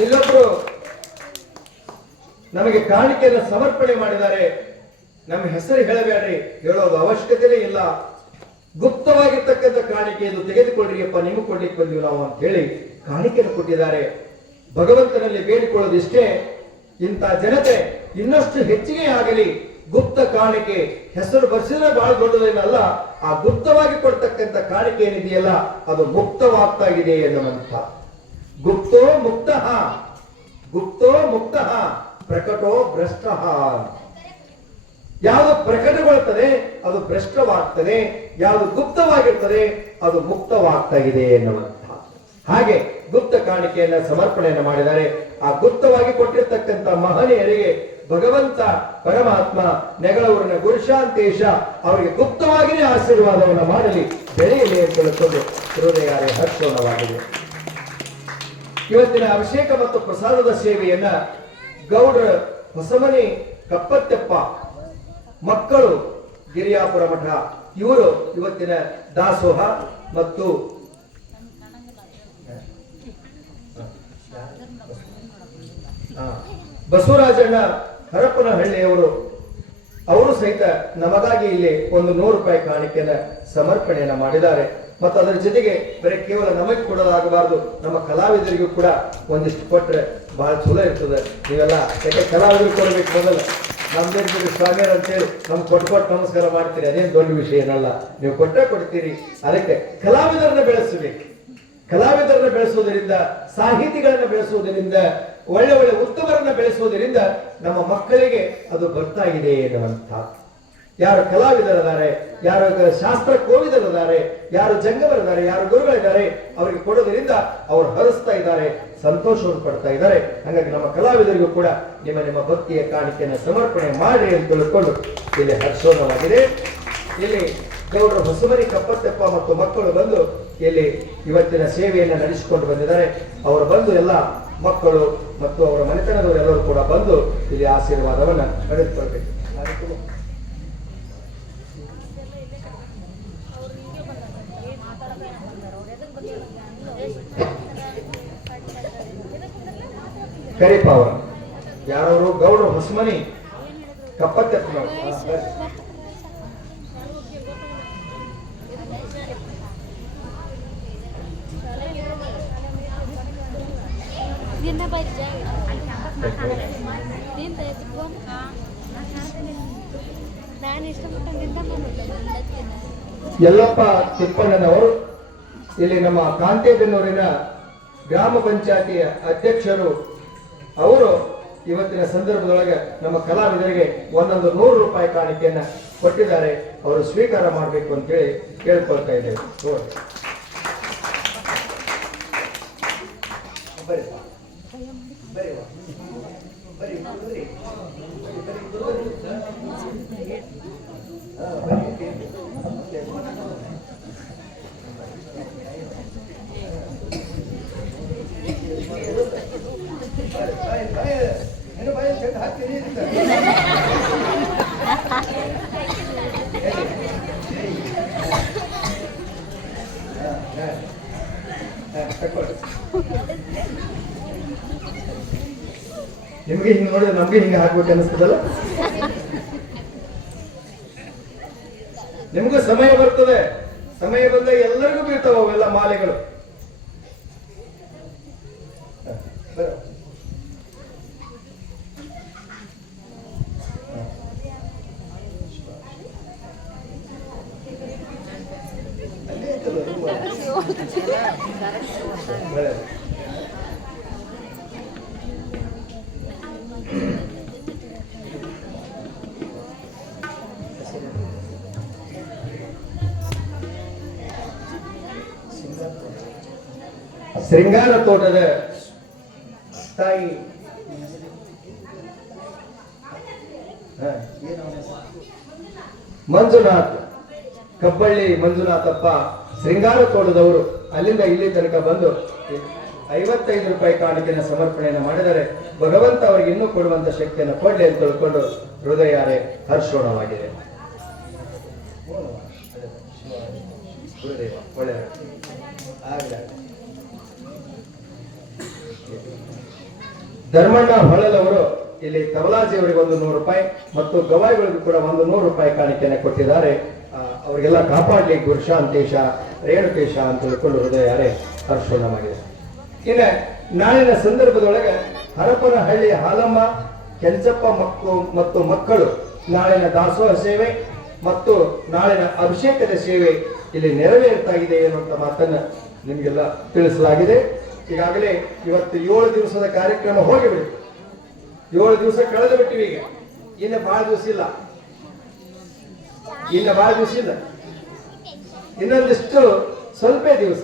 ಇಲ್ಲೊಬ್ರು ನಮಗೆ ಕಾಣಿಕೆಯನ್ನು ಸಮರ್ಪಣೆ ಮಾಡಿದ್ದಾರೆ. ನಮ್ಮ ಹೆಸರು ಹೇಳಬೇಡ್ರಿ, ಹೇಳೋದು ಅವಶ್ಯಕತೆನೇ ಇಲ್ಲ. ಗುಪ್ತವಾಗಿರ್ತಕ್ಕಂಥ ಕಾಣಿಕೆ ಇದು, ತೆಗೆದುಕೊಳ್ಳ್ರಿಯಪ್ಪ, ನಿಮಗೆ ಕೊಡ್ಲಿಕ್ಕೆ ಬಂದಿವಿ ನಾವು ಅಂತ ಹೇಳಿ ಕಾಣಿಕೆಯನ್ನು ಕೊಟ್ಟಿದ್ದಾರೆ. ಭಗವಂತನಲ್ಲಿ ಬೇಡಿಕೊಳ್ಳೋದಿಷ್ಟೇ, ಇಂಥ ಜನತೆ ಇನ್ನಷ್ಟು ಹೆಚ್ಚಿಗೆ ಆಗಲಿ. ಗುಪ್ತ ಕಾಣಿಕೆ ಹೆಸರು ಬರ್ಸಿದ್ರೆ ಬಹಳ ದೊಡ್ಡದೇನಲ್ಲ, ಆ ಗುಪ್ತವಾಗಿ ಕೊಡ್ತಕ್ಕಂಥ ಕಾಣಿಕೆ ಏನಿದೆಯಲ್ಲ ಅದು ಮುಕ್ತವಾಗ್ತಾ ಇದೆ ಎನ್ನುವಂತ. ಗುಪ್ತೋ ಮುಕ್ತ, ಗುಪ್ತೋ ಮುಕ್ತ, ಪ್ರಕಟೋ ಭ್ರಷ್ಟ. ಯಾವುದು ಪ್ರಕಟಗೊಳ್ಳುತ್ತದೆ ಅದು ಭ್ರಷ್ಟವಾಗ್ತದೆ, ಯಾವುದು ಗುಪ್ತವಾಗಿರ್ತದೆ ಅದು ಮುಕ್ತವಾಗ್ತಾ ಇದೆ ಎನ್ನುವಂತ. ಹಾಗೆ ಗುಪ್ತ ಕಾಣಿಕೆಯನ್ನ ಸಮರ್ಪಣೆಯನ್ನು ಮಾಡಿದ್ದಾರೆ. ಆ ಗುಪ್ತವಾಗಿ ಕೊಟ್ಟಿರ್ತಕ್ಕಂಥ ಮಹನೀಯರಿಗೆ ಭಗವಂತ ಪರಮಾತ್ಮ ನೆಗಳೂರಿನ ಗುರುಶಾಂತೇಶ ಅವರಿಗೆ ಗುಪ್ತವಾಗಿಯೇ ಆಶೀರ್ವಾದವನ್ನು ಮಾಡಲಿ, ಬೆಳೆಯಲಿ ಅಂತ ತಿಳ್ಕೊಂಡು ಹೃದಯ ಹರ್ಷಣವಾಗಿದೆ. ಇವತ್ತಿನ ಅಭಿಷೇಕ ಮತ್ತು ಪ್ರಸಾದದ ಸೇವೆಯನ್ನ ಗೌಡ್ರ ಹೊಸಮನಿ ಕಪ್ಪತ್ತೆಪ್ಪ ಮಕ್ಕಳು ಗಿರಿಯಾಪುರ ಮಠ ಇವರು ಇವತ್ತಿನ ದಾಸೋಹ ಮತ್ತು ಬಸವರಾಜಣ್ಣ ಹರಪನಹಳ್ಳಿಯವರು ಅವರು ಸಹಿತ ನಮಗಾಗಿ ಇಲ್ಲಿ 100 ರೂಪಾಯಿ ಕಾಣಿಕೆಯನ್ನು ಸಮರ್ಪಣೆಯನ್ನ ಮಾಡಿದ್ದಾರೆ. ಮತ್ತು ಅದರ ಜೊತೆಗೆ ಬರೀ ಕೇವಲ ನಮಗೆ ಕೊಡಲಾಗಬಾರದು, ನಮ್ಮ ಕಲಾವಿದರಿಗೂ ಕೂಡ ಒಂದಿಷ್ಟು ಕೊಟ್ಟರೆ ಬಹಳ ಚಲೋ ಇರ್ತದೆ. ನೀವೆಲ್ಲ ಯಾಕೆ ಕಲಾವಿದರಿಗೆ ಕೊಡಬೇಕು, ಮೊದಲ ನಮ್ದೇನು ಸ್ವಾಮಿಯರ್ ಅಂತೇಳಿ ನಮ್ಗೆ ಕೊಟ್ಟು ನಮಸ್ಕಾರ ಮಾಡ್ತೀರಿ, ಅದೇನು ದೊಡ್ಡ ವಿಷಯ ಏನಲ್ಲ, ನೀವು ಕೊಟ್ಟರೆ ಕೊಡ್ತೀರಿ. ಅದಕ್ಕೆ ಕಲಾವಿದರನ್ನ ಬೆಳೆಸಬೇಕು. ಕಲಾವಿದರನ್ನ ಬೆಳೆಸುವುದರಿಂದ, ಸಾಹಿತಿಗಳನ್ನ ಬೆಳೆಸುವುದರಿಂದ, ಒಳ್ಳೆ ಒಳ್ಳೆ ಉತ್ತಮರನ್ನ ಬೆಳೆಸುವುದರಿಂದ ನಮ್ಮ ಮಕ್ಕಳಿಗೆ ಅದು ಬರ್ತಾ ಇದೆ ಎನ್ನುವಂತ. ಯಾರು ಕಲಾವಿದರಿದ್ದಾರೆ, ಯಾರು ಶಾಸ್ತ್ರ ಕೋವಿದರಿದ್ದಾರೆ, ಯಾರು ಜಂಗಮರಿದ್ದಾರೆ, ಯಾರು ಗುರುಗಳಿದ್ದಾರೆ, ಅವರಿಗೆ ಕೊಡೋದ್ರಿಂದ ಅವರು ಹರಿಸ್ತಾ ಇದ್ದಾರೆ, ಸಂತೋಷವನ್ನು ಪಡ್ತಾ ಇದ್ದಾರೆ. ಹಾಗಾಗಿ ನಮ್ಮ ಕಲಾವಿದರಿಗೂ ಕೂಡ ನಿಮ್ಮ ನಿಮ್ಮ ಭಕ್ತಿಯ ಕಾಣಿಕೆಯನ್ನು ಸಮರ್ಪಣೆ ಮಾಡಿ ಅಂತ ತಿಳ್ಕೊಂಡು ಇಲ್ಲಿ ಹರ್ಷೋಣವಾಗಿದೆ. ಇಲ್ಲಿ ಗೌಡ್ರ ಹೊಸಮನಿ ಕಪ್ಪತ್ತೆಪ್ಪ ಮತ್ತು ಮಕ್ಕಳು ಬಂದು ಇಲ್ಲಿ ಇವತ್ತಿನ ಸೇವೆಯನ್ನು ನಡೆಸಿಕೊಂಡು ಬಂದಿದ್ದಾರೆ. ಅವರು ಬಂದು ಎಲ್ಲ ಮಕ್ಕಳು ಮತ್ತು ಅವರ ಮನೆತನದವರೆಲ್ಲರೂ ಕೂಡ ಬಂದು ಇಲ್ಲಿ ಆಶೀರ್ವಾದವನ್ನು ಪಡೆದುಕೊಳ್ಬೇಕು. ಕರೀಪ ಅವರು ಯಾರವರು? ಗೌಡ್ರ ಹೊಸಮನಿ ಕಪ್ಪತ್ತೆಪ್ಪನವರು. ಯಲ್ಲಪ್ಪ ತಿಪ್ಪಣ್ಣನವರು ಇಲ್ಲಿ ನಮ್ಮ ಕಾಂತೇಬೆನ್ನೂರಿನ ಗ್ರಾಮ ಪಂಚಾಯತಿಯ ಅಧ್ಯಕ್ಷರು. ಅವರು ಇವತ್ತಿನ ಸಂದರ್ಭದೊಳಗೆ ನಮ್ಮ ಕಲಾವಿದರಿಗೆ ಒಂದೊಂದು 100 ರೂಪಾಯಿ ಕಾಣಿಕೆಯನ್ನ ಕೊಟ್ಟಿದ್ದಾರೆ. ಅವರು ಸ್ವೀಕಾರ ಮಾಡಬೇಕು ಅಂತೇಳಿ ಕೇಳ್ಕೊಳ್ತಾ ಇದ್ದೇವೆ. ನಿಮಗೆ ಹಿಂಗೆ ನೋಡಿದ್ರೆ ನಮ್ಗೆ ಹಿಂಗೆ ಹಾಕ್ಬೇಕು ಅನಿಸ್ತದಲ್ಲ. ನಿಮಗೂ ಸಮಯ ಬರ್ತದೆ, ಸಮಯ ಬಂದ ಎಲ್ಲರಿಗೂ ಬೀಳ್ತಾವ ಅವೆಲ್ಲ ಮಾಲೆಗಳು. ಶೃಂಗಾರ ತೋಟದ ತಾಯಿ ಮಂಜುನಾಥ್, ಕಬ್ಬಳ್ಳಿ ಮಂಜುನಾಥಪ್ಪ ಶೃಂಗಾರ ತೋಟದವರು ಅಲ್ಲಿಂದ ಇಲ್ಲಿ ತನಕ ಬಂದು 55 ರೂಪಾಯಿ ಕಾಣಿಕೆಯ ಸಮರ್ಪಣೆಯನ್ನು ಮಾಡಿದರೆ ಭಗವಂತ ಅವರಿಗೆ ಇನ್ನೂ ಕೊಡುವಂತ ಶಕ್ತಿಯನ್ನು ಕೊಡ್ಲಿ ಅಂತ ತಿಳ್ಕೊಂಡು ಹೃದಯಾರೆ ಹರ್ಷೋಣವಾಗಿದೆ. ಧರ್ಮಣ್ಣ ಹೊಳಲವರು ಇಲ್ಲಿ ತಬಲಾಜಿ ಅವರಿಗೆ ಒಂದು 100 ರೂಪಾಯಿ ಮತ್ತು ಗವಾಯಿಗಳಿಗೂ ಕೂಡ ಒಂದು 100 ರೂಪಾಯಿ ಕಾಣಿಕೆಯನ್ನು ಕೊಟ್ಟಿದ್ದಾರೆ. ಅವರಿಗೆಲ್ಲ ಕಾಪಾಡಲಿ ಗುರುಶಾಂತೇಶ ರೇಣುಕೇಶ ಅಂತ ತಿಳ್ಕೊಂಡು ಹೃದಯಾರೆ ಹರ್ಷೋಣವಾಗಿದೆ. ಇನ್ನು ನಾಳಿನ ಸಂದರ್ಭದೊಳಗೆ ಹರಪನಹಳ್ಳಿಯ ಹಾಲಮ್ಮ ಕೆಂಚಪ್ಪ ಮತ್ತು ಮಕ್ಕಳು ನಾಳಿನ ದಾಸೋಹ ಸೇವೆ ಮತ್ತು ನಾಳಿನ ಅಭಿಷೇಕದ ಸೇವೆ ಇಲ್ಲಿ ನೆರವೇರ್ತಾ ಇದೆ ಎನ್ನುವಂತ ಮಾತನ್ನ ನಿಮಗೆಲ್ಲ ತಿಳಿಸಲಾಗಿದೆ. ಈಗಾಗಲೇ ಇವತ್ತು 7 ದಿವಸದ ಕಾರ್ಯಕ್ರಮ ಹೋಗಿಬಿಡಿ. 7 ದಿವಸ ಕಳೆದು ಬಿಟ್ಟಿವಿ. ಈಗ ಇನ್ನು ಬಹಳ ದಿವಸ ಇಲ್ಲ, ಇನ್ನೊಂದಿಷ್ಟು ಸ್ವಲ್ಪ ದಿವಸ.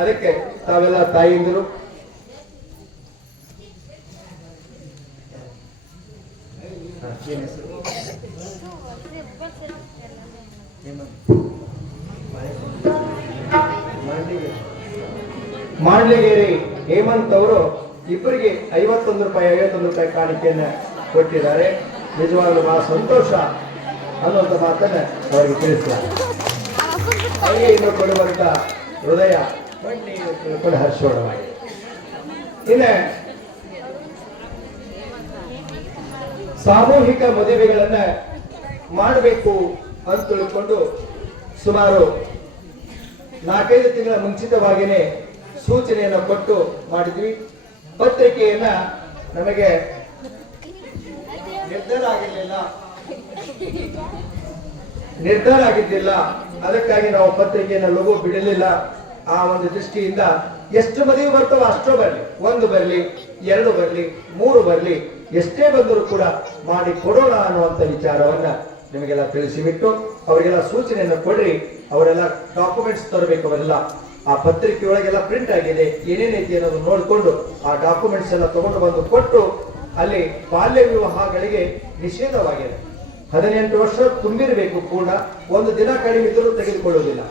ಅದಕ್ಕೆ ತಾವೆಲ್ಲ ತಾಯಿಂದರು ಮಾಡ್ಲಿಗೇರಿ ಹೇಮಂತ್ ಅವರು ಇಬ್ಬರಿಗೆ 51 ರೂಪಾಯಿ ಕಾಣಿಕೆಯನ್ನ ಕೊಟ್ಟಿದ್ದಾರೆ. ನಿಜವಾಗ್ಲೂ ಬಹಳ ಸಂತೋಷ ಅನ್ನುವಂಥ ಮಾತನ್ನ ಅವರಿಗೆ ತಿಳಿಸಲಾಗಿದೆ. ಅವರಿಗೆ ಇನ್ನು ಕೊಡುವಂತ ಹೃದಯ ತಿಳ್ಕೊಂಡು ಹರ್ಷೋಣವಾಗಿದೆ. ಇನ್ನು ಸಾಮೂಹಿಕ ಮದುವೆಗಳನ್ನ ಮಾಡಬೇಕು ಅಂತ ತಿಳ್ಕೊಂಡು ಸುಮಾರು 4-5 ತಿಂಗಳ ಮುಂಚಿತವಾಗಿಯೇ ಸೂಚನೆಯನ್ನು ಕೊಟ್ಟು ಮಾಡಿದ್ವಿ. ಪತ್ರಿಕೆಯನ್ನ ನಮಗೆ ನಿರ್ಧಾರ ಆಗಿದ್ದಿಲ್ಲ. ಅದಕ್ಕಾಗಿ ನಾವು ಪತ್ರಿಕೆಯನ್ನು ಲಘು ಬಿಡಲಿಲ್ಲ. ಆ ಒಂದು ದೃಷ್ಟಿಯಿಂದ ಎಷ್ಟು ಮದುವೆ ಬರ್ತವೋ ಅಷ್ಟೋ ಬರಲಿ, 1 ಬರಲಿ, 2 ಬರಲಿ, 3 ಬರಲಿ, ಎಷ್ಟೇ ಬಂದರೂ ಕೂಡ ಮಾಡಿ ಕೊಡೋಣ ಅನ್ನುವಂಥ ವಿಚಾರವನ್ನ ನಿಮಗೆಲ್ಲ ತಿಳಿಸಿಬಿಟ್ಟು ಅವರಿಗೆಲ್ಲ ಸೂಚನೆಯನ್ನು ಕೊಡ್ರಿ. ಅವರೆಲ್ಲ ಡಾಕ್ಯುಮೆಂಟ್ಸ್ ತರಬೇಕು. ಅವರೆಲ್ಲ ಆ ಪತ್ರಿಕೆಯೊಳಗೆಲ್ಲ ಪ್ರಿಂಟ್ ಆಗಿದೆ, ಏನೇನೈತಿ ಅನ್ನೋದು ನೋಡಿಕೊಂಡು ಆ ಡಾಕ್ಯುಮೆಂಟ್ಸ್ ಎಲ್ಲ ತಗೊಂಡು ಬಂದು ಕೊಟ್ಟು, ಅಲ್ಲಿ ಬಾಲ್ಯ ವಿವಾಹಗಳಿಗೆ ನಿಷೇಧವಾಗಿದೆ. 18 ವರ್ಷ ತುಂಬಿರಬೇಕು ಕೂಡ, ಒಂದು ದಿನ ಕಡಿಮೆ ಇದ್ದರೂ ತೆಗೆದುಕೊಳ್ಳುವುದಿಲ್ಲ.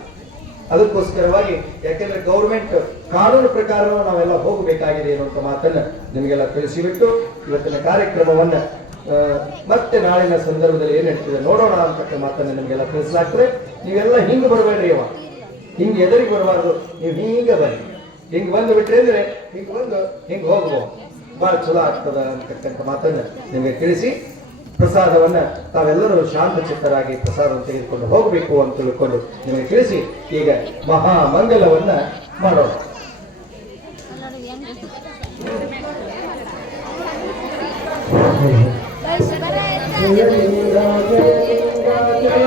ಅದಕ್ಕೋಸ್ಕರವಾಗಿ, ಯಾಕೆಂದ್ರೆ ಗೌರ್ಮೆಂಟ್ ಕಾನೂನು ಪ್ರಕಾರ ನಾವೆಲ್ಲ ಹೋಗಬೇಕಾಗಿದೆ ಅನ್ನುವಂಥ ಮಾತನ್ನ ನಿಮಗೆಲ್ಲ ತಿಳಿಸಿಬಿಟ್ಟು ಇವತ್ತಿನ ಕಾರ್ಯಕ್ರಮವನ್ನ ಮತ್ತೆ ನಾಳಿನ ಸಂದರ್ಭದಲ್ಲಿ ಏನ್ ಹೇಳ್ತಿದೆ ನೋಡೋಣ ಅಂತಕ್ಕ ಮಾತನ್ನ ನಿಮಗೆಲ್ಲ ತಿಳಿಸಲಾಗ್ತದೆ. ನೀವೆಲ್ಲ ಹಿಂಗ್ ಬರಬೇಡ್ರಿ, ಅವ ಹಿಂಗ್ ಎದುರಿಗೆ ಬರಬಾರ್ದು, ನೀವು ಹಿಂಗ ಬನ್ನಿ. ಹಿಂಗ್ ಬಂದು ಬಿಟ್ರಿ ಅಂದ್ರೆ ಹಿಂಗ್ ಬಂದು ಹಿಂಗ್ ಹೋಗ್ಬೋದು, ಬಹಳ ಚಲೋ ಆಗ್ತದ ಅಂತಕ್ಕಂಥ ಮಾತನ್ನ ನಿಮಗೆ ತಿಳಿಸಿ, ಪ್ರಸಾದವನ್ನ ತಾವೆಲ್ಲರೂ ಶಾಂತ ಚಿತ್ತರಾಗಿ ಪ್ರಸಾದವನ್ನು ತೆಗೆದುಕೊಂಡು ಹೋಗಬೇಕು ಅಂತ ತಿಳ್ಕೊಂಡು ನಿಮಗೆ ತಿಳಿಸಿ ಈಗ ಮಹಾ ಮಂಗಲವನ್ನ ಮಾಡೋಣ. ಜಯ